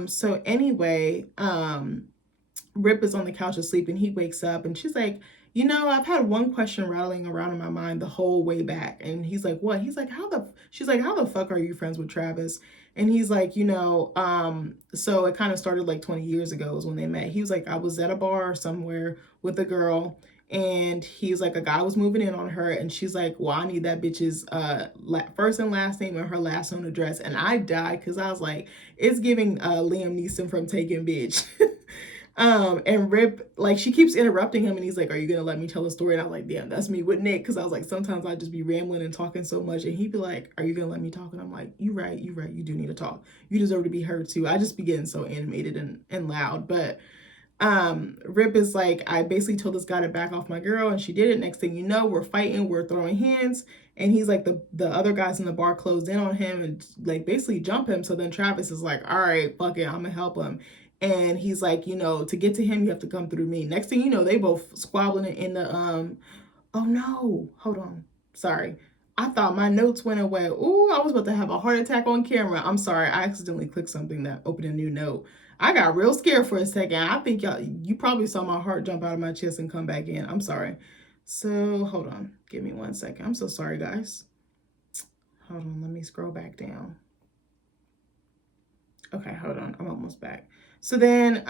So anyway, Rip is on the couch asleep, and he wakes up, and she's like, I've had one question rattling around in my mind the whole way back. And he's like, what? He's like, she's like, how the fuck are you friends with Travis? And he's like, so it kind of started like 20 years ago is when they met. He was like, I was at a bar somewhere with a girl, and he's like, a guy was moving in on her, and she's like, well, I need that bitch's first and last name and her last known address. And I died, because I was like, it's giving Liam Neeson from Taken, bitch. And Rip, like, she keeps interrupting him, and he's like, are you gonna let me tell a story? And I was like, damn, that's me with Nick, because I was like, sometimes I'd just be rambling and talking so much, and he'd be like, are you gonna let me talk? And I'm like, you right, you do need to talk. You deserve to be heard too. I just be getting so animated and loud. But Rip is like, I basically told this guy to back off my girl, and she did it. Next thing you know, we're fighting, we're throwing hands, and he's like, the other guys in the bar closed in on him and like basically jump him. So then Travis is like, all right, fuck it, I'm gonna help him. And he's like, to get to him, you have to come through me. Next thing you know, they both squabbling in the oh no, hold on, sorry. I thought my notes went away. Ooh, I was about to have a heart attack on camera. I'm sorry, I accidentally clicked something that opened a new note. I got real scared for a second. I think you probably saw my heart jump out of my chest and come back in. I'm sorry. So hold on, give me 1 second. I'm so sorry, guys. Hold on, let me scroll back down. Okay, hold on, I'm almost back. So then,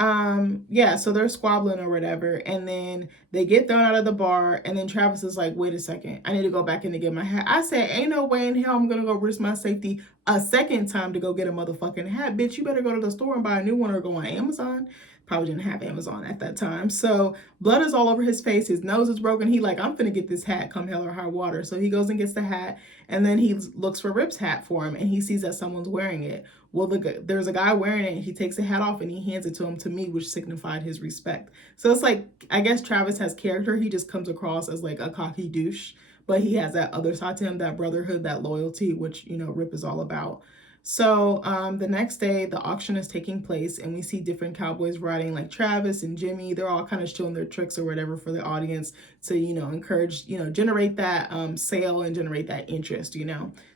yeah, so they're squabbling or whatever, and then they get thrown out of the bar, and then Travis is like, wait a second, I need to go back in to get my hat. I said, ain't no way in hell I'm gonna go risk my safety a second time to go get a motherfucking hat. Bitch, you better go to the store and buy a new one or go on Amazon. Probably didn't have Amazon at that time. So blood is all over his face, his nose is broken. He like, I'm finna get this hat come hell or high water. So he goes and gets the hat, and then he looks for Rip's hat for him, and he sees that someone's wearing it. Well, there's a guy wearing it, and he takes the hat off and he hands it to him, to me, which signified his respect. So it's like, I guess Travis has character. He just comes across as like a cocky douche, but he has that other side to him, that brotherhood, that loyalty, which, Rip is all about. So the next day, the auction is taking place, and we see different cowboys riding, like Travis and Jimmy. They're all kind of showing their tricks or whatever for the audience to, encourage, generate that sale and generate that interest,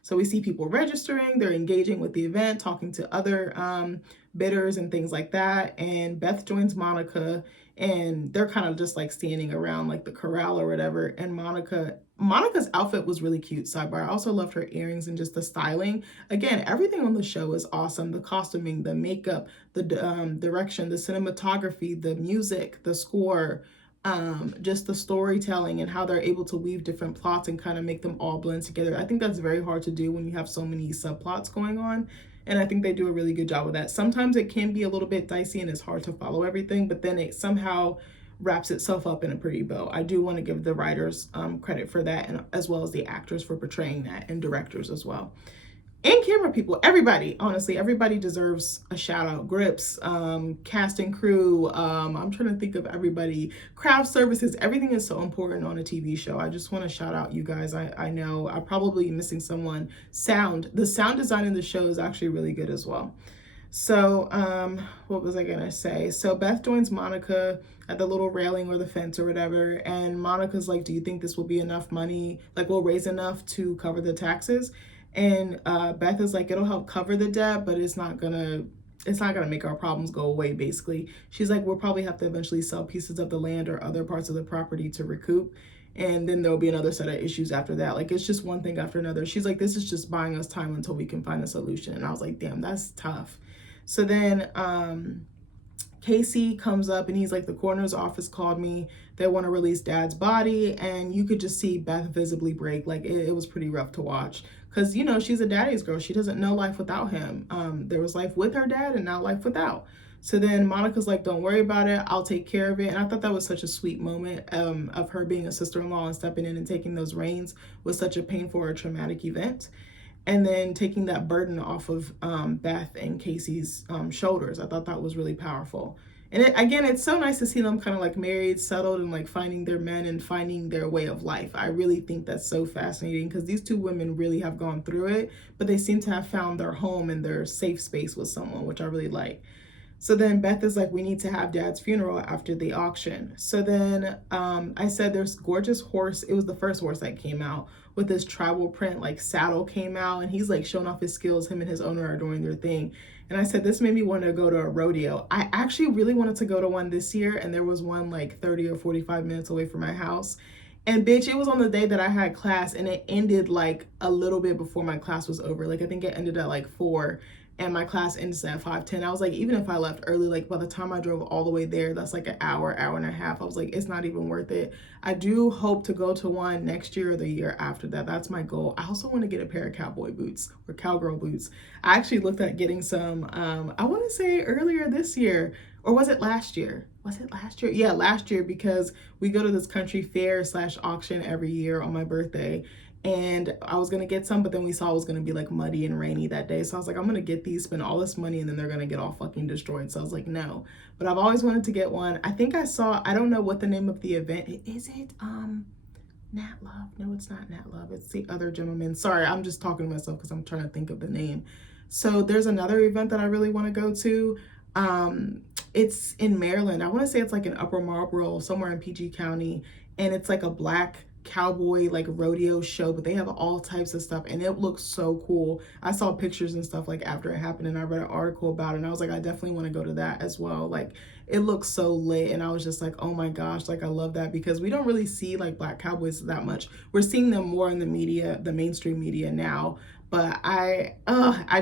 So we see people registering, they're engaging with the event, talking to other bidders and things like that. And Beth joins Monica, and they're kind of just like standing around like the corral or whatever. And Monica's outfit was really cute, sidebar. I also loved her earrings and just the styling. Again, everything on the show is awesome. The costuming, the makeup, the direction, the cinematography, the music, the score, just the storytelling and how they're able to weave different plots and kind of make them all blend together. I think that's very hard to do when you have so many subplots going on. And I think they do a really good job with that. Sometimes it can be a little bit dicey and it's hard to follow everything, but then it somehow wraps itself up in a pretty bow. I do want to give the writers credit for that, and as well as the actors for portraying that, and directors as well. And camera people, everybody, honestly, everybody deserves a shout out. Grips, cast and crew, I'm trying to think of everybody, craft services, everything is so important on a TV show. I just want to shout out you guys. I know I'm probably missing someone. The sound design in the show is actually really good as well. So what was I gonna say? So Beth joins Monica at the little railing or the fence or whatever, and Monica's like, do you think this will be enough money, like we'll raise enough to cover the taxes? And Beth is like, it'll help cover the debt, but it's not gonna make our problems go away, basically. She's like, we'll probably have to eventually sell pieces of the land or other parts of the property to recoup, and then there'll be another set of issues after that. Like, it's just one thing after another. She's like, this is just buying us time until we can find a solution. And I was like, damn, that's tough. So then Casey comes up and he's like, the coroner's office called me. They want to release Dad's body. And you could just see Beth visibly break. Like, it was pretty rough to watch. Because, she's a daddy's girl. She doesn't know life without him. There was life with her dad and now life without. So then Monica's like, don't worry about it. I'll take care of it. And I thought that was such a sweet moment of her being a sister-in-law and stepping in and taking those reins was such a painful or traumatic event. And then taking that burden off of Beth and Casey's shoulders. I thought that was really powerful. And it's so nice to see them kind of like married, settled, and like finding their men and finding their way of life. I really think that's so fascinating because these two women really have gone through it, but they seem to have found their home and their safe space with someone, which I really like. So then Beth is like, we need to have Dad's funeral after the auction. So then I said there's gorgeous horse. It was the first horse that came out with this tribal print, like saddle came out, and he's like showing off his skills. Him and his owner are doing their thing. And I said, this made me want to go to a rodeo. I actually really wanted to go to one this year, and there was one like 30 or 45 minutes away from my house. And bitch, it was on the day that I had class, and it ended like a little bit before my class was over. Like, I think it ended at like 4. And my class ends at 5:10. I was like, even if I left early, like by the time I drove all the way there, that's like an hour and a half. I was like, it's not even worth it. I do hope to go to one next year or the year after that. That's my goal. I also want to get a pair of cowboy boots or cowgirl boots. I actually looked at getting some, I want to say earlier this year, or was it last year? Was it last year? Yeah, last year, because we go to this country fair / auction every year on my birthday. and I was gonna get some, but then we saw it was gonna be like muddy and rainy that day. So I was like, I'm gonna get these, spend all this money, and then they're gonna get all fucking destroyed. So I was like, no. But I've always wanted to get one. I think I saw, I don't know what the name of the event is. It Nat Love? No, it's not Nat Love. It's the other gentleman. Sorry, I'm just talking to myself because I'm trying to think of the name. So there's another event that I really want to go to. It's in Maryland. I want to say it's like in Upper Marlboro, somewhere in PG County, and it's like a black cowboy like rodeo show, but they have all types of stuff, and it looks so cool. I saw pictures and stuff like after it happened, and I read an article about it, and I was like, I definitely want to go to that as well. Like, it looks so lit, and I was just like, oh my gosh, like I love that, because we don't really see like black cowboys that much. We're seeing them more in the media, the mainstream media now. But I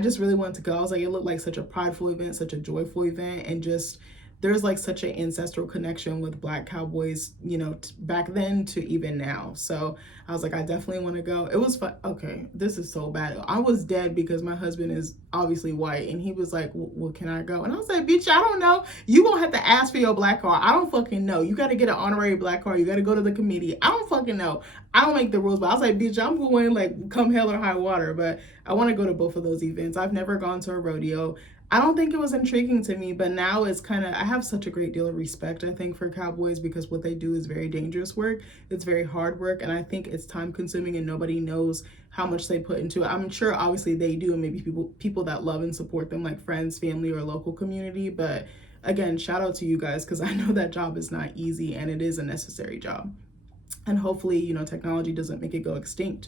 just really wanted to go. I was like, it looked like such a prideful event, such a joyful event, and just there's like such an ancestral connection with black cowboys, you know, back then to even now. So I was like, I definitely want to go. It was fun. Okay, this is so bad. I was dead because my husband is obviously white, and he was like, well, can I go? And I was like, bitch, I don't know. You gonna have to ask for your black card. I don't fucking know. You got to get an honorary black card. You got to go to the committee. I don't fucking know. I don't make the rules, but I was like, bitch, I'm going like come hell or high water. But I want to go to both of those events. I've never gone to a rodeo. I don't think it was intriguing to me, but now it's kind of, I have such a great deal of respect, I think, for cowboys, because what they do is very dangerous work. It's very hard work, and I think it's time consuming, and nobody knows how much they put into it. I'm sure obviously they do, and maybe people that love and support them, like friends, family, or local community. But again, shout out to you guys, because I know that job is not easy, and it is a necessary job. And hopefully, you know, technology doesn't make it go extinct.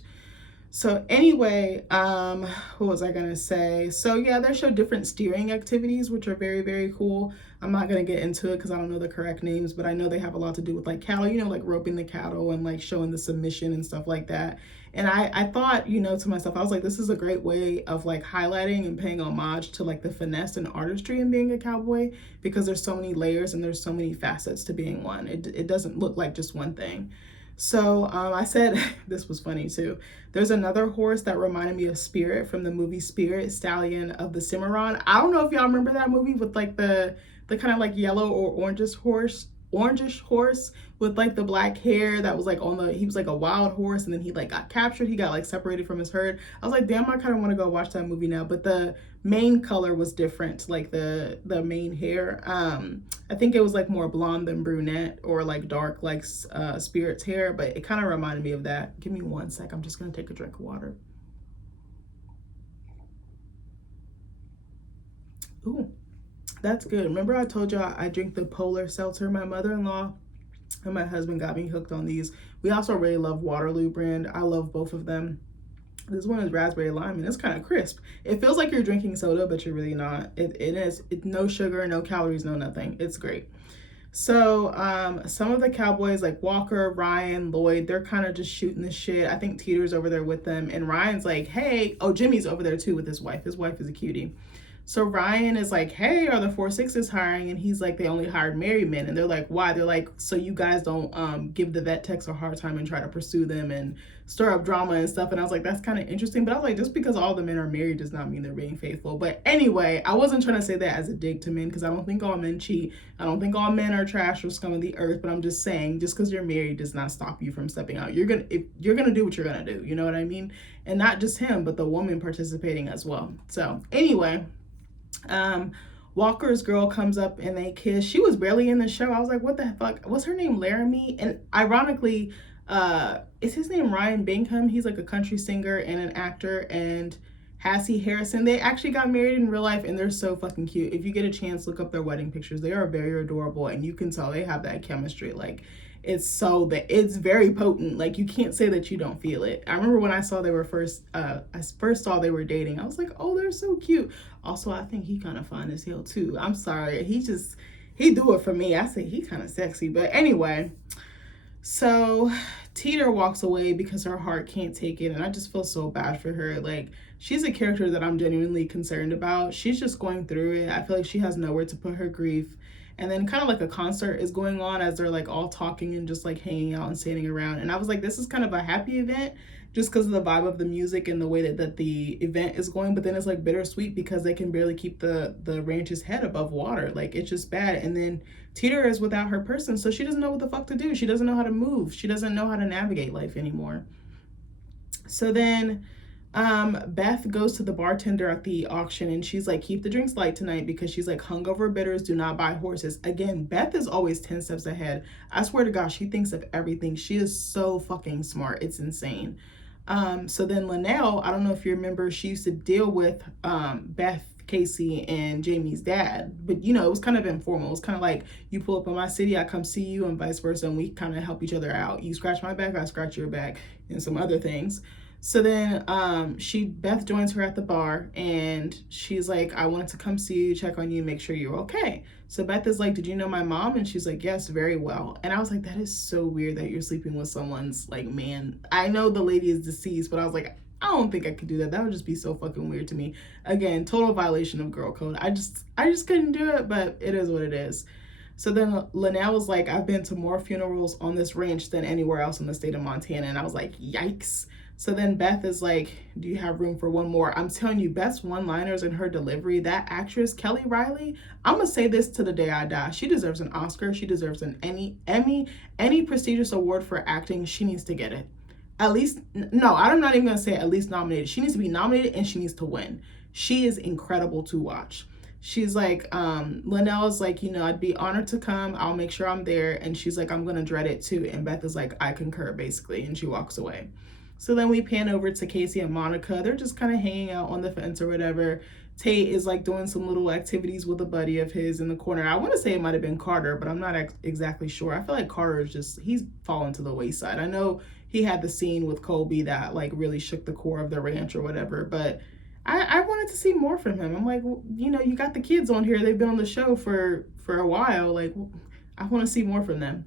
So anyway, what was I gonna say? So yeah, they show different steering activities, which are very, very cool. I'm not gonna get into it because I don't know the correct names, but I know they have a lot to do with like cattle, you know, like roping the cattle and like showing the submission and stuff like that. And I thought, you know, to myself, I was like, this is a great way of like highlighting and paying homage to like the finesse and artistry in being a cowboy, because there's so many layers and there's so many facets to being one. It doesn't look like just one thing. So I said, this was funny too. There's another horse that reminded me of Spirit from the movie Spirit, Stallion of the Cimarron. I don't know if y'all remember that movie with like the kind of like yellow or orangish horse with like the black hair that was like he was like a wild horse, and then he like got captured. He got like separated from his herd. I was like, damn, I kind of want to go watch that movie now. But the main color was different, like the main hair. I think it was like more blonde than brunette, or like dark like Spirit's hair, but it kind of reminded me of that. Give me one sec. I'm just gonna take a drink of water. Ooh, that's good. Remember I told you I drink the Polar Seltzer? My mother-in-law and my husband got me hooked on these. We also really love Waterloo brand. I love both of them. This one is raspberry lime, and it's kind of crisp. It feels like you're drinking soda, but you're really not. It is no sugar, no calories, no nothing. It's great. So some of the cowboys like Walker, Ryan, Lloyd, they're kind of just shooting the shit. I think Teeter's over there with them, and Ryan's like, hey, oh, Jimmy's over there too with his wife. His wife is a cutie. So Ryan is like, hey, are the 4-6s hiring? And he's like, they only hired married men. And they're like, why? They're like, so you guys don't give the vet techs a hard time and try to pursue them and stir up drama and stuff. And I was like, that's kind of interesting. But I was like, just because all the men are married does not mean they're being faithful. But anyway, I wasn't trying to say that as a dig to men, because I don't think all men cheat. I don't think all men are trash or scum of the earth. But I'm just saying, just because you're married does not stop you from stepping out. You're gonna do what you're gonna do. You know what I mean? And not just him, but the woman participating as well. So anyway. Walker's girl comes up and they kiss. She was barely in the show. I was like, what the fuck? What's her name? Laramie? And ironically, is his name Ryan Bingham? He's like a country singer and an actor. And Hassie Harrison, they actually got married in real life, and they're so fucking cute. If you get a chance, look up their wedding pictures. They are very adorable, and you can tell they have that chemistry. Like, it's very potent. Like, you can't say that you don't feel it. I remember when I saw they were I first saw they were dating, I was like, oh, they're so cute. Also, I think he kind of fine as hell too. I'm sorry, he do it for me. I say he kind of sexy. But anyway, so Teeter walks away because her heart can't take it, and I just feel so bad for her. Like, she's a character that I'm genuinely concerned about. She's just going through it. I feel like she has nowhere to put her grief. And then kind of like a concert is going on as they're like all talking and just like hanging out and standing around. And I was like, this is kind of a happy event just because of the vibe of the music and the way that the event is going. But then it's like bittersweet because they can barely keep the ranch's head above water. Like, it's just bad. And then Teeter is without her person, so she doesn't know what the fuck to do. She doesn't know how to move. She doesn't know how to navigate life anymore. So then Beth goes to the bartender at the auction and she's like, keep the drinks light tonight because she's like, hungover bitters do not buy horses. Again, Beth is always 10 steps ahead. I swear to God, she thinks of everything. She is so fucking smart. It's insane. So then Linnell, I don't know if you remember, she used to deal with Beth, Casey, and Jamie's dad. But, you know, it was kind of informal. It was kind of like, you pull up in my city, I come see you, and vice versa, and we kind of help each other out. You scratch my back, I scratch your back, and some other things. So then Beth joins her at the bar and she's like, I wanted to come see you, check on you, make sure you're okay. So Beth is like, did you know my mom? And she's like, yes, very well. And I was like, that is so weird that you're sleeping with someone's like man. I know the lady is deceased, but I was like, I don't think I could do that. That would just be so fucking weird to me. Again, total violation of girl code. I just couldn't do it, but it is what it is. So then Linnell was like, I've been to more funerals on this ranch than anywhere else in the state of Montana. And I was like, yikes. So then Beth is like, do you have room for one more? I'm telling you, Beth's one-liners in her delivery, that actress, Kelly Riley, I'm going to say this to the day I die. She deserves an Oscar. She deserves an Emmy, any prestigious award for acting. She needs to get it. At least, no, I'm not even going to say at least nominated. She needs to be nominated and she needs to win. She is incredible to watch. She's like, Linnell is like, you know, I'd be honored to come. I'll make sure I'm there. And she's like, I'm going to dread it too. And Beth is like, I concur, basically. And she walks away. So then we pan over to Casey and Monica. They're just kind of hanging out on the fence or whatever. Tate is like doing some little activities with a buddy of his in the corner. I want to say it might have been Carter, but I'm not exactly sure. I feel like Carter is just, he's fallen to the wayside. I know he had the scene with Colby that like really shook the core of the ranch or whatever, but I wanted to see more from him. I'm like, well, you know, you got the kids on here. They've been on the show for a while. Like, I want to see more from them.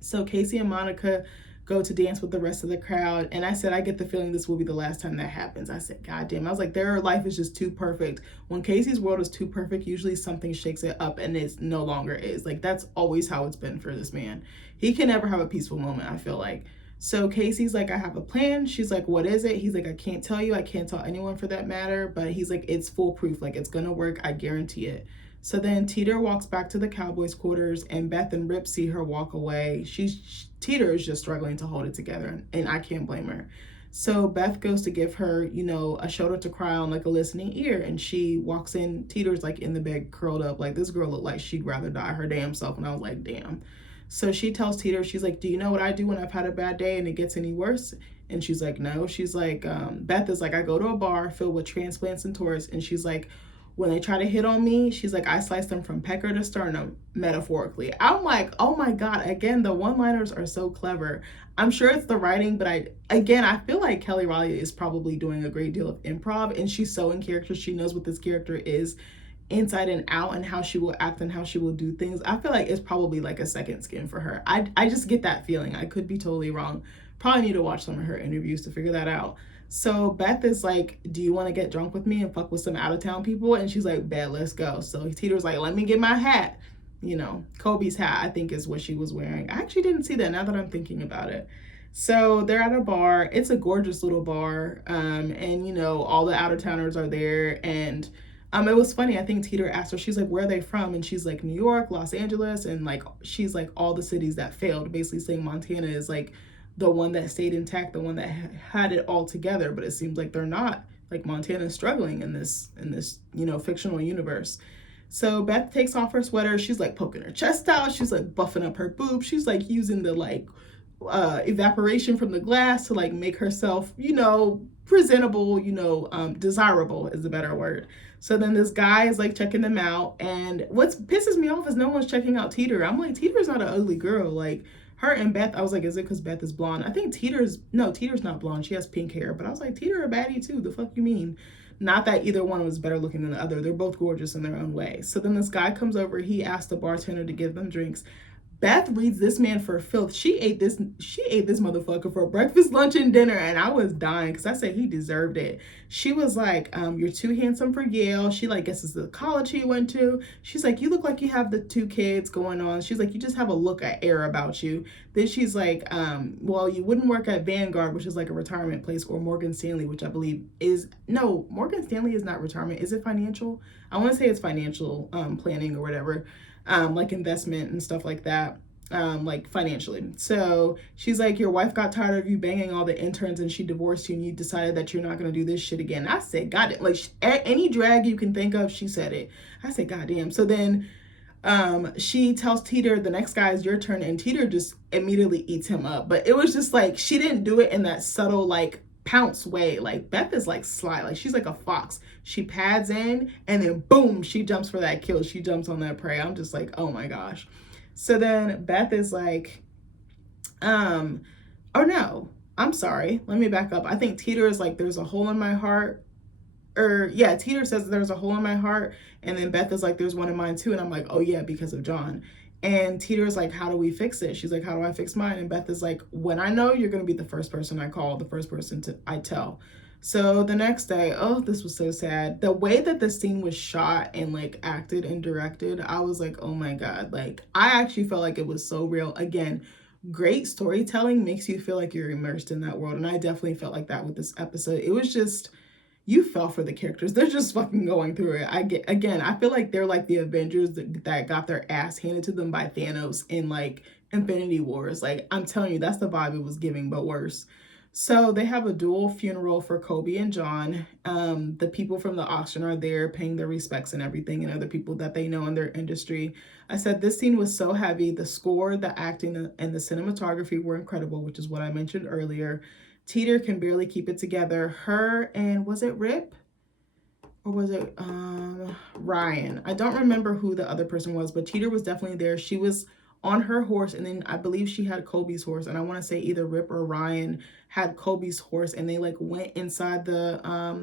So Casey and Monica go to dance with the rest of the crowd. And I said, I get the feeling this will be the last time that happens. I said, God damn. I was like, their life is just too perfect. When Casey's world is too perfect, usually something shakes it up and it no longer is. Like, that's always how it's been for this man. He can never have a peaceful moment, I feel like. So Casey's like, I have a plan. She's like, what is it? He's like, I can't tell you. I can't tell anyone for that matter. But he's like, it's foolproof. Like, it's going to work. I guarantee it. So then Teeter walks back to the Cowboys quarters and Beth and Rip see her walk away. Teeter is just struggling to hold it together and I can't blame her. So Beth goes to give her, you know, a shoulder to cry on, like a listening ear. And she walks in, Teeter's like in the bed curled up. Like, this girl looked like she'd rather die her damn self. And I was like, damn. So she tells Teeter, she's like, do you know what I do when I've had a bad day and it gets any worse? And she's like, no. She's like, Beth is like, I go to a bar filled with transplants and tourists. And she's like, when they try to hit on me, she's like, I slice them from pecker to sternum, metaphorically. I'm like, oh my God. Again, the one-liners are so clever. I'm sure it's the writing, but I feel like Kelly Riley is probably doing a great deal of improv and she's so in character. She knows what this character is inside and out and how she will act and how she will do things. I feel like it's probably like a second skin for her. I just get that feeling. I could be totally wrong. Probably need to watch some of her interviews to figure that out. So Beth is like, do you want to get drunk with me and fuck with some out-of-town people? And she's like, bet, let's go. So Teeter's like, let me get my hat. You know, Kobe's hat, I think is what she was wearing. I actually didn't see that now that I'm thinking about it. So they're at a bar. It's a gorgeous little bar. And, you know, all the out-of-towners are there. And it was funny. I think Teeter asked her, she's like, where are they from? And she's like, New York, Los Angeles. And like, she's like all the cities that failed, basically saying Montana is like the one that stayed intact, the one that had it all together. But it seems like they're not. Like, Montana's struggling in this, you know, fictional universe. So Beth takes off her sweater. She's like poking her chest out. She's like buffing up her boobs. She's like using the like evaporation from the glass to like make herself, you know, presentable, you know, desirable is a better word. So then this guy is like checking them out. And what pisses me off is no one's checking out Teeter. I'm like, Teeter's not an ugly girl. Like, her and Beth, I was like, is it because Beth is blonde? I think Teeter's not blonde. She has pink hair. But I was like, Teeter a baddie too. The fuck you mean? Not that either one was better looking than the other. They're both gorgeous in their own way. So then this guy comes over. He asked the bartender to give them drinks. Beth reads this man for filth. She ate this motherfucker for breakfast, lunch, and dinner, and I was dying because I said he deserved it. She was like, you're too handsome for Yale. She like guesses the college he went to. She's like, you look like you have the 2 kids going on. She's like, you just have a look at air about you. Then she's like, well, you wouldn't work at Vanguard, which is like a retirement place, or Morgan Stanley, which I believe is, no, Morgan Stanley is not retirement. Is it financial? I want to say it's financial planning or whatever. Like investment and stuff like that. like financially. So she's like, your wife got tired of you banging all the interns and she divorced you and you decided that you're not going to do this shit again. I said, God, like any drag you can think of, she said it. I said, God damn. So then she tells Teeter, the next guy is your turn, and Teeter just immediately eats him up. But it was just like, she didn't do it in that subtle, like, pounce way. Like, Beth is like sly, like she's like a fox. She pads in and then boom, she jumps for that kill. She jumps on that prey. I'm just like, oh my gosh. So then Beth is like, or no, I'm sorry, let me back up. I think Teeter is like, there's a hole in my heart. Or yeah, Teeter says there's a hole in my heart, and then Beth is like, there's one in mine too, and I'm like, oh yeah, because of John. And Teeter is like, how do we fix it? She's like, how do I fix mine? And Beth is like, when I know, you're gonna be the first person I call, the first person I tell. So the next day, oh, this was so sad. The way that the scene was shot and like acted and directed, I was like, oh my God. Like, I actually felt like it was so real. Again, great storytelling makes you feel like you're immersed in that world. And I definitely felt like that with this episode. It was just, you fell for the characters. They're just fucking going through it. I feel like they're like the Avengers that got their ass handed to them by Thanos in like Infinity Wars. Like, I'm telling you, that's the vibe it was giving, but worse. So they have a dual funeral for Kobe and John. The people from the auction are there paying their respects and everything, and other people that they know in their industry. I said this scene was so heavy. The score, the acting, and the cinematography were incredible, which is what I mentioned earlier. Teeter can barely keep it together. Her and, was it Rip? Or was it Ryan? I don't remember who the other person was, but Teeter was definitely there. She was on her horse, and then I believe she had Kobe's horse, and I want to say either Rip or Ryan had Kobe's horse, and they like went inside the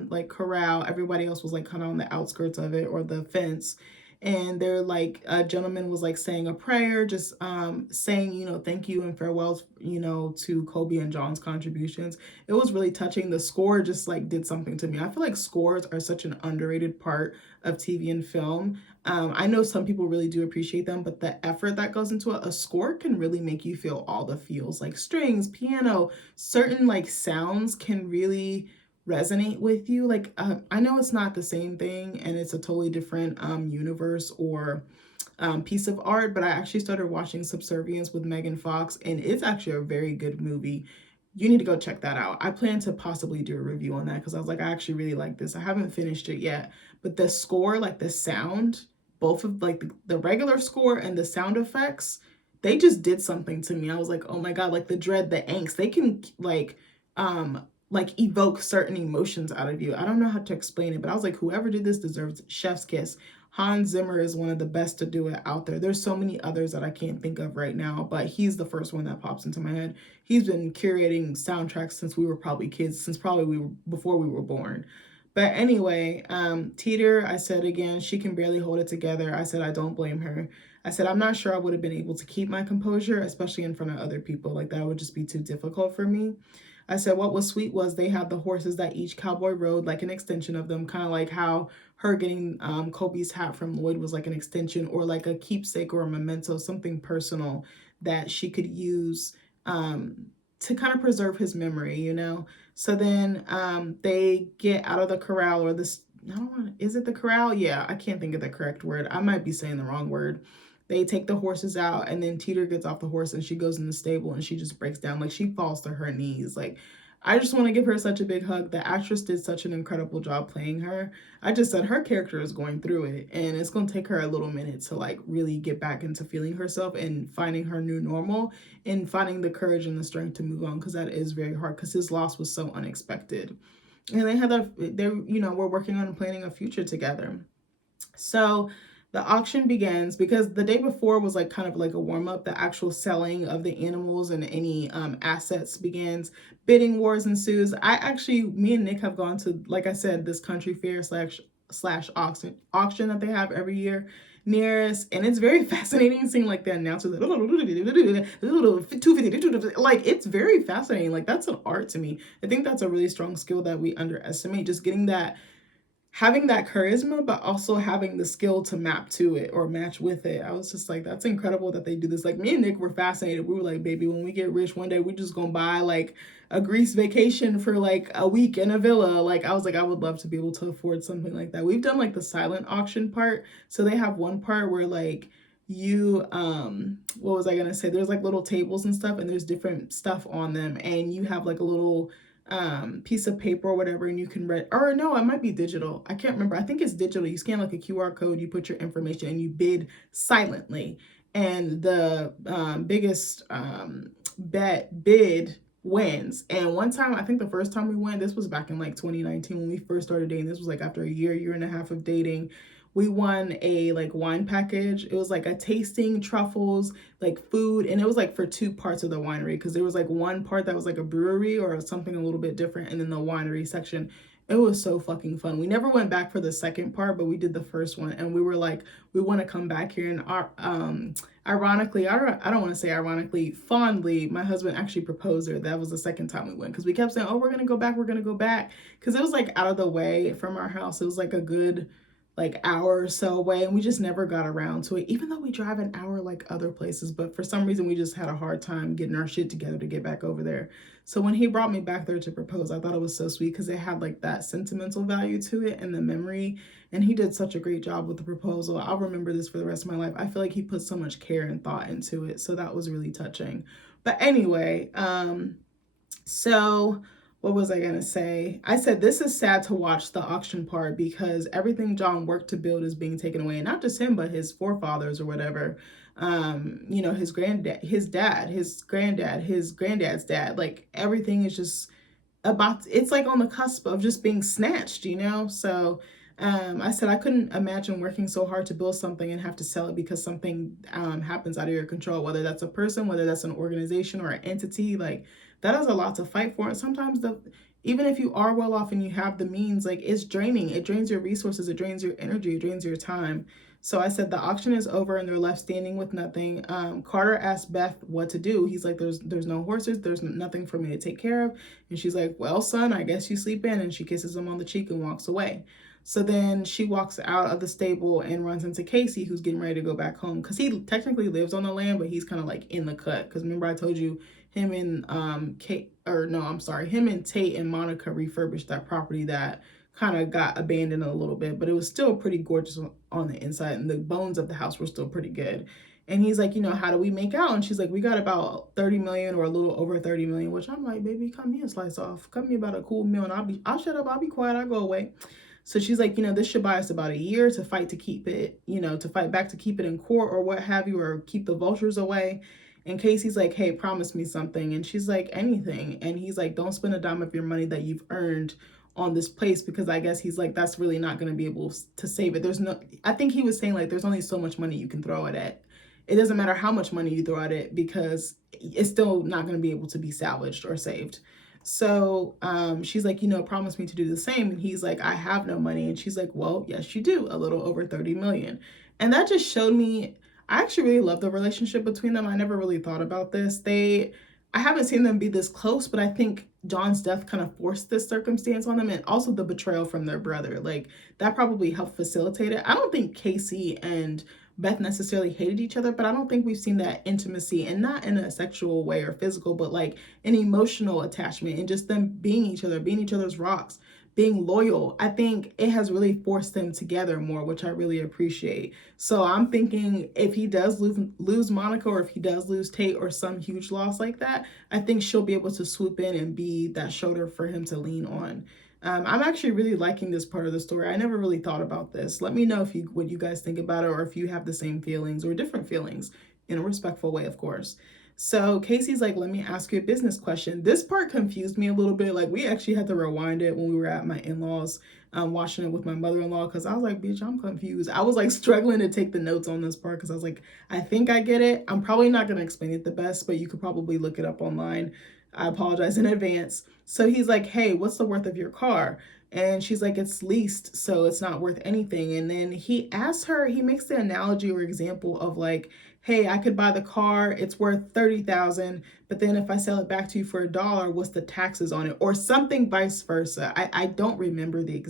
like corral. Everybody else was like kind of on the outskirts of it or the fence, and they're like, a gentleman was like saying a prayer, just saying, you know, thank you and farewells, you know, to Kobe and John's contributions. It was really touching. The score just like did something to me. I feel like scores are such an underrated part of TV and film. I know some people really do appreciate them, but the effort that goes into it, a score can really make you feel all the feels, like strings, piano, certain like sounds can really resonate with you. Like, I know it's not the same thing and it's a totally different universe or piece of art, but I actually started watching Subservience with Megan Fox, and it's actually a very good movie. You need to go check that out. I plan to possibly do a review on that because I was like, I actually really like this. I haven't finished it yet, but the score, like the sound, both of like the regular score and the sound effects, they just did something to me. I was like, oh my God, like the dread, the angst, they can like evoke certain emotions out of you. I don't know how to explain it, but I was like, whoever did this deserves chef's kiss. Hans Zimmer is one of the best to do it out there. There's so many others that I can't think of right now, but he's the first one that pops into my head. He's been curating soundtracks since we were probably kids, since probably before we were born. But anyway, Teeter, I said again, she can barely hold it together. I said, I don't blame her. I said, I'm not sure I would have been able to keep my composure, especially in front of other people. Like, that would just be too difficult for me. I said, what was sweet was they had the horses that each cowboy rode, like an extension of them, kind of like how her getting Kobe's hat from Lloyd was like an extension or like a keepsake or a memento, something personal that she could use to kind of preserve his memory, you know? So then they get out of the corral, or this, I don't want to, is it the corral? Yeah, I can't think of the correct word. I might be saying the wrong word. They take the horses out, and then Teeter gets off the horse and she goes in the stable and she just breaks down. Like, she falls to her knees. Like, I just want to give her such a big hug. The actress did such an incredible job playing her. I just said her character is going through it, and it's going to take her a little minute to like really get back into feeling herself and finding her new normal and finding the courage and the strength to move on, because that is very hard, because his loss was so unexpected. And we're working on planning a future together. So the auction begins, because the day before was like kind of like a warm-up. The actual selling of the animals and any assets begins. Bidding wars ensues. Me and Nick have gone to, like I said, this country fair slash auction that they have every year near us, and it's very fascinating seeing like the announcers like, it's very fascinating. Like, that's an art to me. I think that's a really strong skill that we underestimate, just getting that, having that charisma, but also having the skill to map to it or match with it. I was just like, that's incredible that they do this. Like, me and Nick were fascinated. We were like, baby, when we get rich one day, we're just gonna buy like a Greece vacation for like a week in a villa. Like, I was like, I would love to be able to afford something like that. We've done like the silent auction part. So they have one part where like you what was I gonna say, there's like little tables and stuff, and there's different stuff on them, and you have like a little piece of paper or whatever, and you can read, or no, it might be digital, I can't remember, I think it's digital. You scan like a QR code, you put your information, and you bid silently, and the biggest bid wins. And one time, I think the first time we went, this was back in like 2019 when we first started dating, this was like after a year and a half of dating, we won a like wine package. It was like a tasting, truffles, like food, and it was like for two parts of the winery, because there was like one part that was like a brewery or something a little bit different, and then the winery section. It was so fucking fun. We never went back for the second part, but we did the first one, and we were like, we want to come back here. And our ironically, I don't want to say ironically, fondly, my husband actually proposed her. That was the second time we went, because we kept saying, oh, we're gonna go back, we're gonna go back, because it was like out of the way from our house. It was like a good like hour or so away, and we just never got around to it, even though we drive an hour like other places. But for some reason we just had a hard time getting our shit together to get back over there. So when he brought me back there to propose, I thought it was so sweet, because it had like that sentimental value to it and the memory, and he did such a great job with the proposal. I'll remember this for the rest of my life. I feel like he put so much care and thought into it, so that was really touching. But anyway, so what was I gonna say? I said this is sad to watch, the auction part, because everything John worked to build is being taken away, and not just him, but his forefathers or whatever. You know, his granddad, his dad, his granddad, his granddad's dad. Like everything is just about, it's like on the cusp of just being snatched, you know? So I said I couldn't imagine working so hard to build something and have to sell it because something happens out of your control, whether that's a person, whether that's an organization or an entity. Like that is a lot to fight for. And sometimes even if you are well off and you have the means, like it's draining. It drains your resources, it drains your energy, it drains your time. So I said the auction is over and they're left standing with nothing. Carter asked Beth what to do. He's like, there's no horses, there's nothing for me to take care of. And she's like, well, son, I guess you sleep in. And she kisses him on the cheek and walks away. So then she walks out of the stable and runs into Casey, who's getting ready to go back home, because he technically lives on the land, but he's kind of like in the cut. Because remember I told you him and him and Tate and Monica refurbished that property that kind of got abandoned a little bit, but it was still pretty gorgeous on the inside, and the bones of the house were still pretty good. And he's like, you know, how do we make out? And she's like, we got about 30 million or a little over 30 million, which I'm like, baby, cut me a slice off. Cut me about a cool meal and I'll shut up, I'll be quiet, I'll go away. So she's like, you know, this should buy us about a year to fight to keep it, you know, to fight back to keep it in court or what have you, or keep the vultures away. And Casey's like, hey, promise me something. And she's like, anything. And he's like, don't spend a dime of your money that you've earned on this place, because I guess he's like, that's really not going to be able to save it. I think he was saying like, there's only so much money you can throw at it. It doesn't matter how much money you throw at it, because it's still not going to be able to be salvaged or saved. So she's like, you know, promise me to do the same. And he's like, I have no money. And she's like, well, yes, you do, a little over 30 million. And that just showed me, I actually really love the relationship between them. I never really thought about this. I haven't seen them be this close, but I think John's death kind of forced this circumstance on them, and also the betrayal from their brother. Like that probably helped facilitate it. I don't think Casey and Beth necessarily hated each other, but I don't think we've seen that intimacy, and not in a sexual way or physical, but like an emotional attachment and just them being each other, being each other's rocks, being loyal. I think it has really forced them together more, which I really appreciate. So I'm thinking if he does lose Monica, or if he does lose Tate or some huge loss like that, I think she'll be able to swoop in and be that shoulder for him to lean on. I'm actually really liking this part of the story. I never really thought about this. Let me know what you guys think about it, or if you have the same feelings or different feelings, in a respectful way, of course. So Casey's like, let me ask you a business question. This part confused me a little bit. Like we actually had to rewind it when we were at my in-laws, watching it with my mother-in-law, because I was like, bitch, I'm confused. I was like struggling to take the notes on this part, because I was like, I think I get it. I'm probably not going to explain it the best, but you could probably look it up online. I apologize in advance. So he's like, hey, what's the worth of your car? And she's like, it's leased, so it's not worth anything. And then he asks her, he makes the analogy or example of like, hey, I could buy the car, it's worth 30,000, but then if I sell it back to you for $1, what's the taxes on it? Or something vice versa. I don't remember the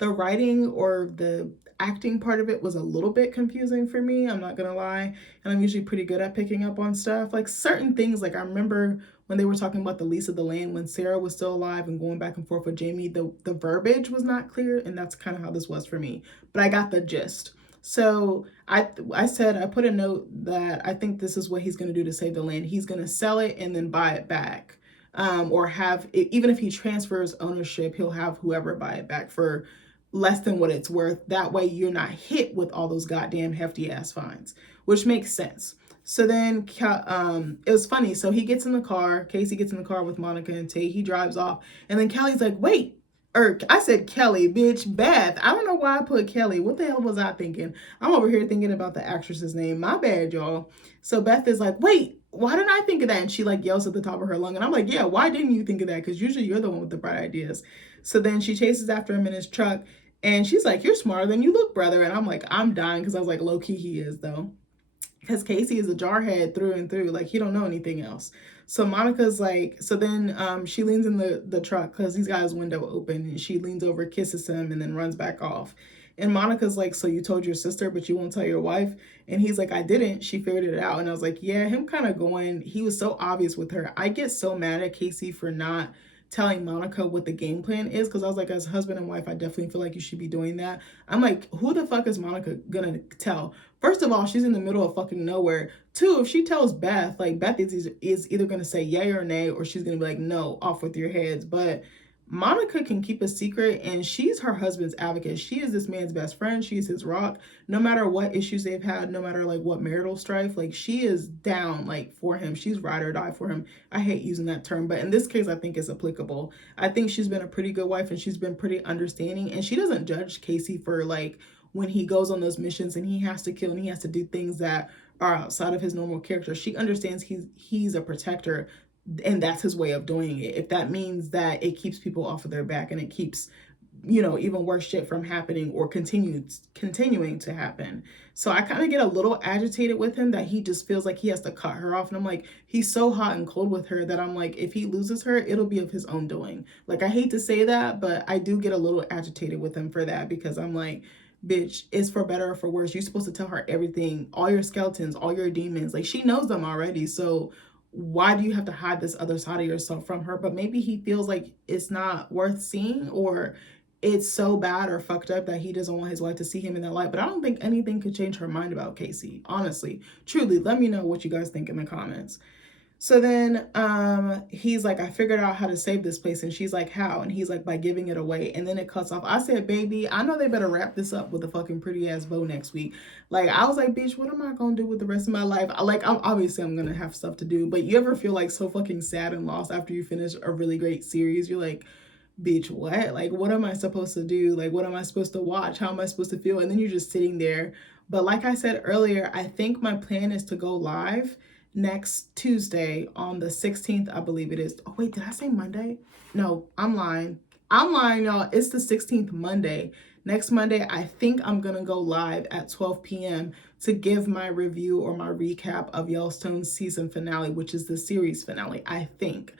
writing or the acting part of it was a little bit confusing for me, I'm not gonna lie. And I'm usually pretty good at picking up on stuff. Like certain things, like I remember when they were talking about the lease of the land when Sarah was still alive and going back and forth with Jamie, the verbiage was not clear, and that's kind of how this was for me. But I got the gist. So I said, I put a note that I think this is what he's going to do to save the land. He's going to sell it and then buy it back. Or have, even if he transfers ownership, he'll have whoever buy it back for less than what it's worth. That way you're not hit with all those goddamn hefty ass fines, which makes sense. So then it was funny. So he gets in the car, Casey gets in the car with Monica and Tate. He drives off. And then Kelly's like, wait, or I said Kelly, bitch, Beth. I don't know why I put Kelly. What the hell was I thinking? I'm over here thinking about the actress's name. My bad, y'all. So Beth is like, wait, why didn't I think of that? And she like yells at the top of her lung. And I'm like, yeah, why didn't you think of that? Because usually you're the one with the bright ideas. So then she chases after him in his truck. And she's like, you're smarter than you look, brother. And I'm like, I'm dying because I was like, low key he is, though. Because Casey is a jarhead through and through. Like, he don't know anything else. So Monica's like, so then she leans in the truck because he's got his window open. And she leans over, kisses him, and then runs back off. And Monica's like, so you told your sister, but you won't tell your wife? And he's like, I didn't. She figured it out. And I was like, yeah, him kind of going, he was so obvious with her. I get so mad at Casey for not telling Monica what the game plan is, because I was like, as husband and wife, I definitely feel like you should be doing that. I'm like, who the fuck is Monica gonna tell? First of all, she's in the middle of fucking nowhere. Two, if she tells Beth, like, Beth is either gonna say yay or nay, or she's gonna be like, no, off with your heads. But Monica can keep a secret, and she's her husband's advocate. She is this man's best friend. She's his rock. No matter what issues they've had, no matter like what marital strife, like she is down like for him. She's ride or die for him. I hate using that term, but in this case, I think it's applicable. I think she's been a pretty good wife, and she's been pretty understanding, and she doesn't judge Casey for like when he goes on those missions and he has to kill and he has to do things that are outside of his normal character. She understands he's a protector, and that's his way of doing it. If that means that it keeps people off of their back and it keeps, even worse shit from happening or continuing to happen. So I kind of get a little agitated with him that he just feels like he has to cut her off. And I'm like, he's so hot and cold with her that I'm like, if he loses her, it'll be of his own doing. Like, I hate to say that, but I do get a little agitated with him for that, because I'm like, bitch, it's for better or for worse. You're supposed to tell her everything, all your skeletons, all your demons. Like, she knows them already. So why do you have to hide this other side of yourself from her? But maybe he feels like it's not worth seeing, or it's so bad or fucked up that he doesn't want his wife to see him in that light. But I don't think anything could change her mind about Casey, honestly. Truly, let me know what you guys think in the comments. So then he's like, I figured out how to save this place. And she's like, how? And he's like, by giving it away. And then it cuts off. I said, baby, I know they better wrap this up with a fucking pretty ass bow next week. Like, I was like, bitch, what am I gonna do with the rest of my life? I'm gonna have stuff to do. But you ever feel like so fucking sad and lost after you finish a really great series? You're like, bitch, what? Like, what am I supposed to do? Like, what am I supposed to watch? How am I supposed to feel? And then you're just sitting there. But like I said earlier, I think my plan is to go live next Tuesday on the 16th, I believe it is. Oh, wait, did I say Monday? No, I'm lying. I'm lying, y'all. It's the 16th Monday. Next Monday, I think I'm going to go live at 12 p.m. to give my review or my recap of Yellowstone's season finale, which is the series finale, I think.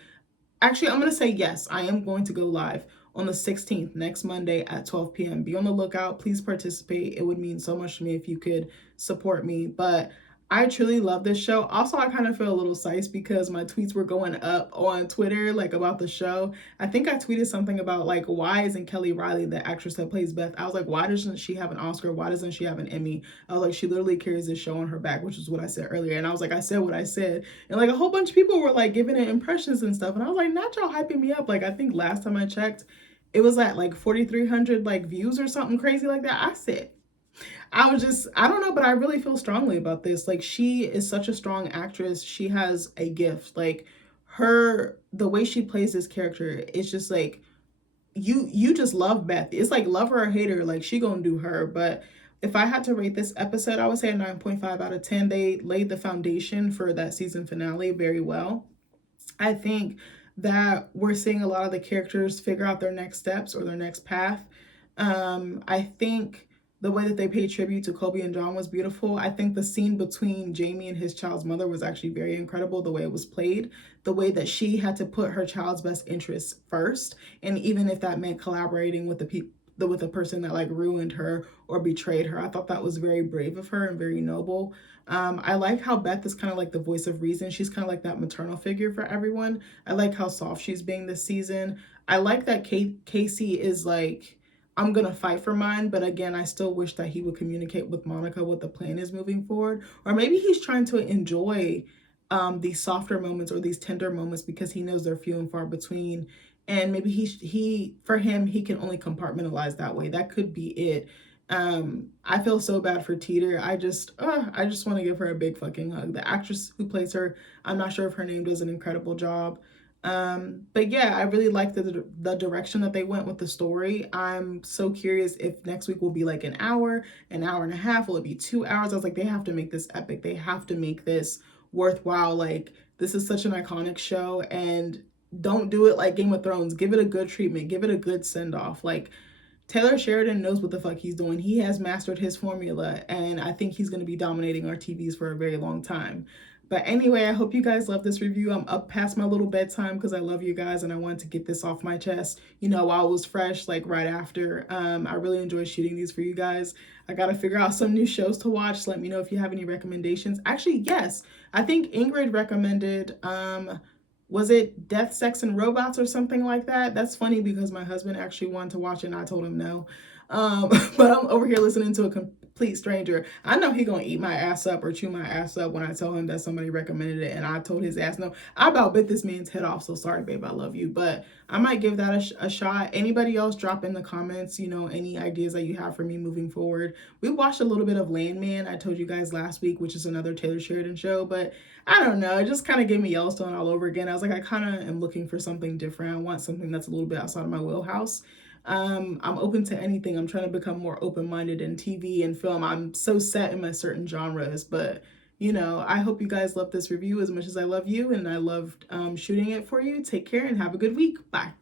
Actually, I'm going to say yes, I am going to go live on the 16th, next Monday at 12 p.m. Be on the lookout. Please participate. It would mean so much to me if you could support me. But I truly love this show. Also, I kind of feel a little sized because my tweets were going up on Twitter, like, about the show. I think I tweeted something about, like, why isn't Kelly Riley, the actress that plays Beth? I was like, why doesn't she have an Oscar? Why doesn't she have an Emmy? I was like, she literally carries this show on her back, which is what I said earlier. And I was like, I said what I said. And, like, a whole bunch of people were, like, giving it impressions and stuff. And I was like, not y'all hyping me up. Like, I think last time I checked, it was at, like, 4,300, like, views or something crazy like that. I don't know, but I really feel strongly about this. Like, she is such a strong actress. She has a gift. Like, the way she plays this character, it's just like, you just love Beth. It's like, love her or hate her, like, she gonna do her. But if I had to rate this episode, I would say a 9.5 out of 10. They laid the foundation for that season finale very well. I think that we're seeing a lot of the characters figure out their next steps or their next path. I think the way that they paid tribute to Kobe and John was beautiful. I think the scene between Jamie and his child's mother was actually very incredible, the way it was played, the way that she had to put her child's best interests first. And even if that meant collaborating with with the person that, like, ruined her or betrayed her, I thought that was very brave of her and very noble. I like how Beth is kind of like the voice of reason. She's kind of like that maternal figure for everyone. I like how soft she's being this season. I like that Casey is like, I'm gonna fight for mine, but again, I still wish that he would communicate with Monica what the plan is moving forward. Or maybe he's trying to enjoy these softer moments or these tender moments because he knows they're few and far between. And maybe he for him, he can only compartmentalize that way. That could be it. I feel so bad for Teeter. I just want to give her a big fucking hug. The actress who plays her, I'm not sure if her name, does an incredible job. But yeah, I really like the direction that they went with the story. I'm so curious if next week will be like an hour and a half, will it be 2 hours? I was like, they have to make this epic. They have to make this worthwhile. Like, this is such an iconic show, and don't do it like Game of Thrones. Give it a good treatment. Give it a good send off. Like, Taylor Sheridan knows what the fuck he's doing. He has mastered his formula, and I think he's going to be dominating our TVs for a very long time. But anyway, I hope you guys love this review. I'm up past my little bedtime because I love you guys and I wanted to get this off my chest, you know, while it was fresh, like right after. I really enjoy shooting these for you guys. I got to figure out some new shows to watch. Let me know if you have any recommendations. Actually, yes, I think Ingrid recommended, was it Death, Sex, and Robots or something like that? That's funny because my husband actually wanted to watch it and I told him no. But I'm over here listening to a complete stranger. I know he gonna eat my ass up or chew my ass up when I tell him that somebody recommended it and I told his ass no. I about bit this man's head off, so sorry, babe, I love you. But I might give that a shot. Anybody else, drop in the comments, you know, any ideas that you have for me moving forward. We watched a little bit of Landman, I told you guys last week, which is another Taylor Sheridan show, but I don't know, it just kind of gave me Yellowstone all over again. I was like, I kind of am looking for something different. I want something that's a little bit outside of my wheelhouse. I'm open to anything. I'm trying to become more open-minded in TV and film. I'm so set in my certain genres, but you know, I hope you guys love this review as much as I love you, and I loved shooting it for you. Take care and have a good week. Bye.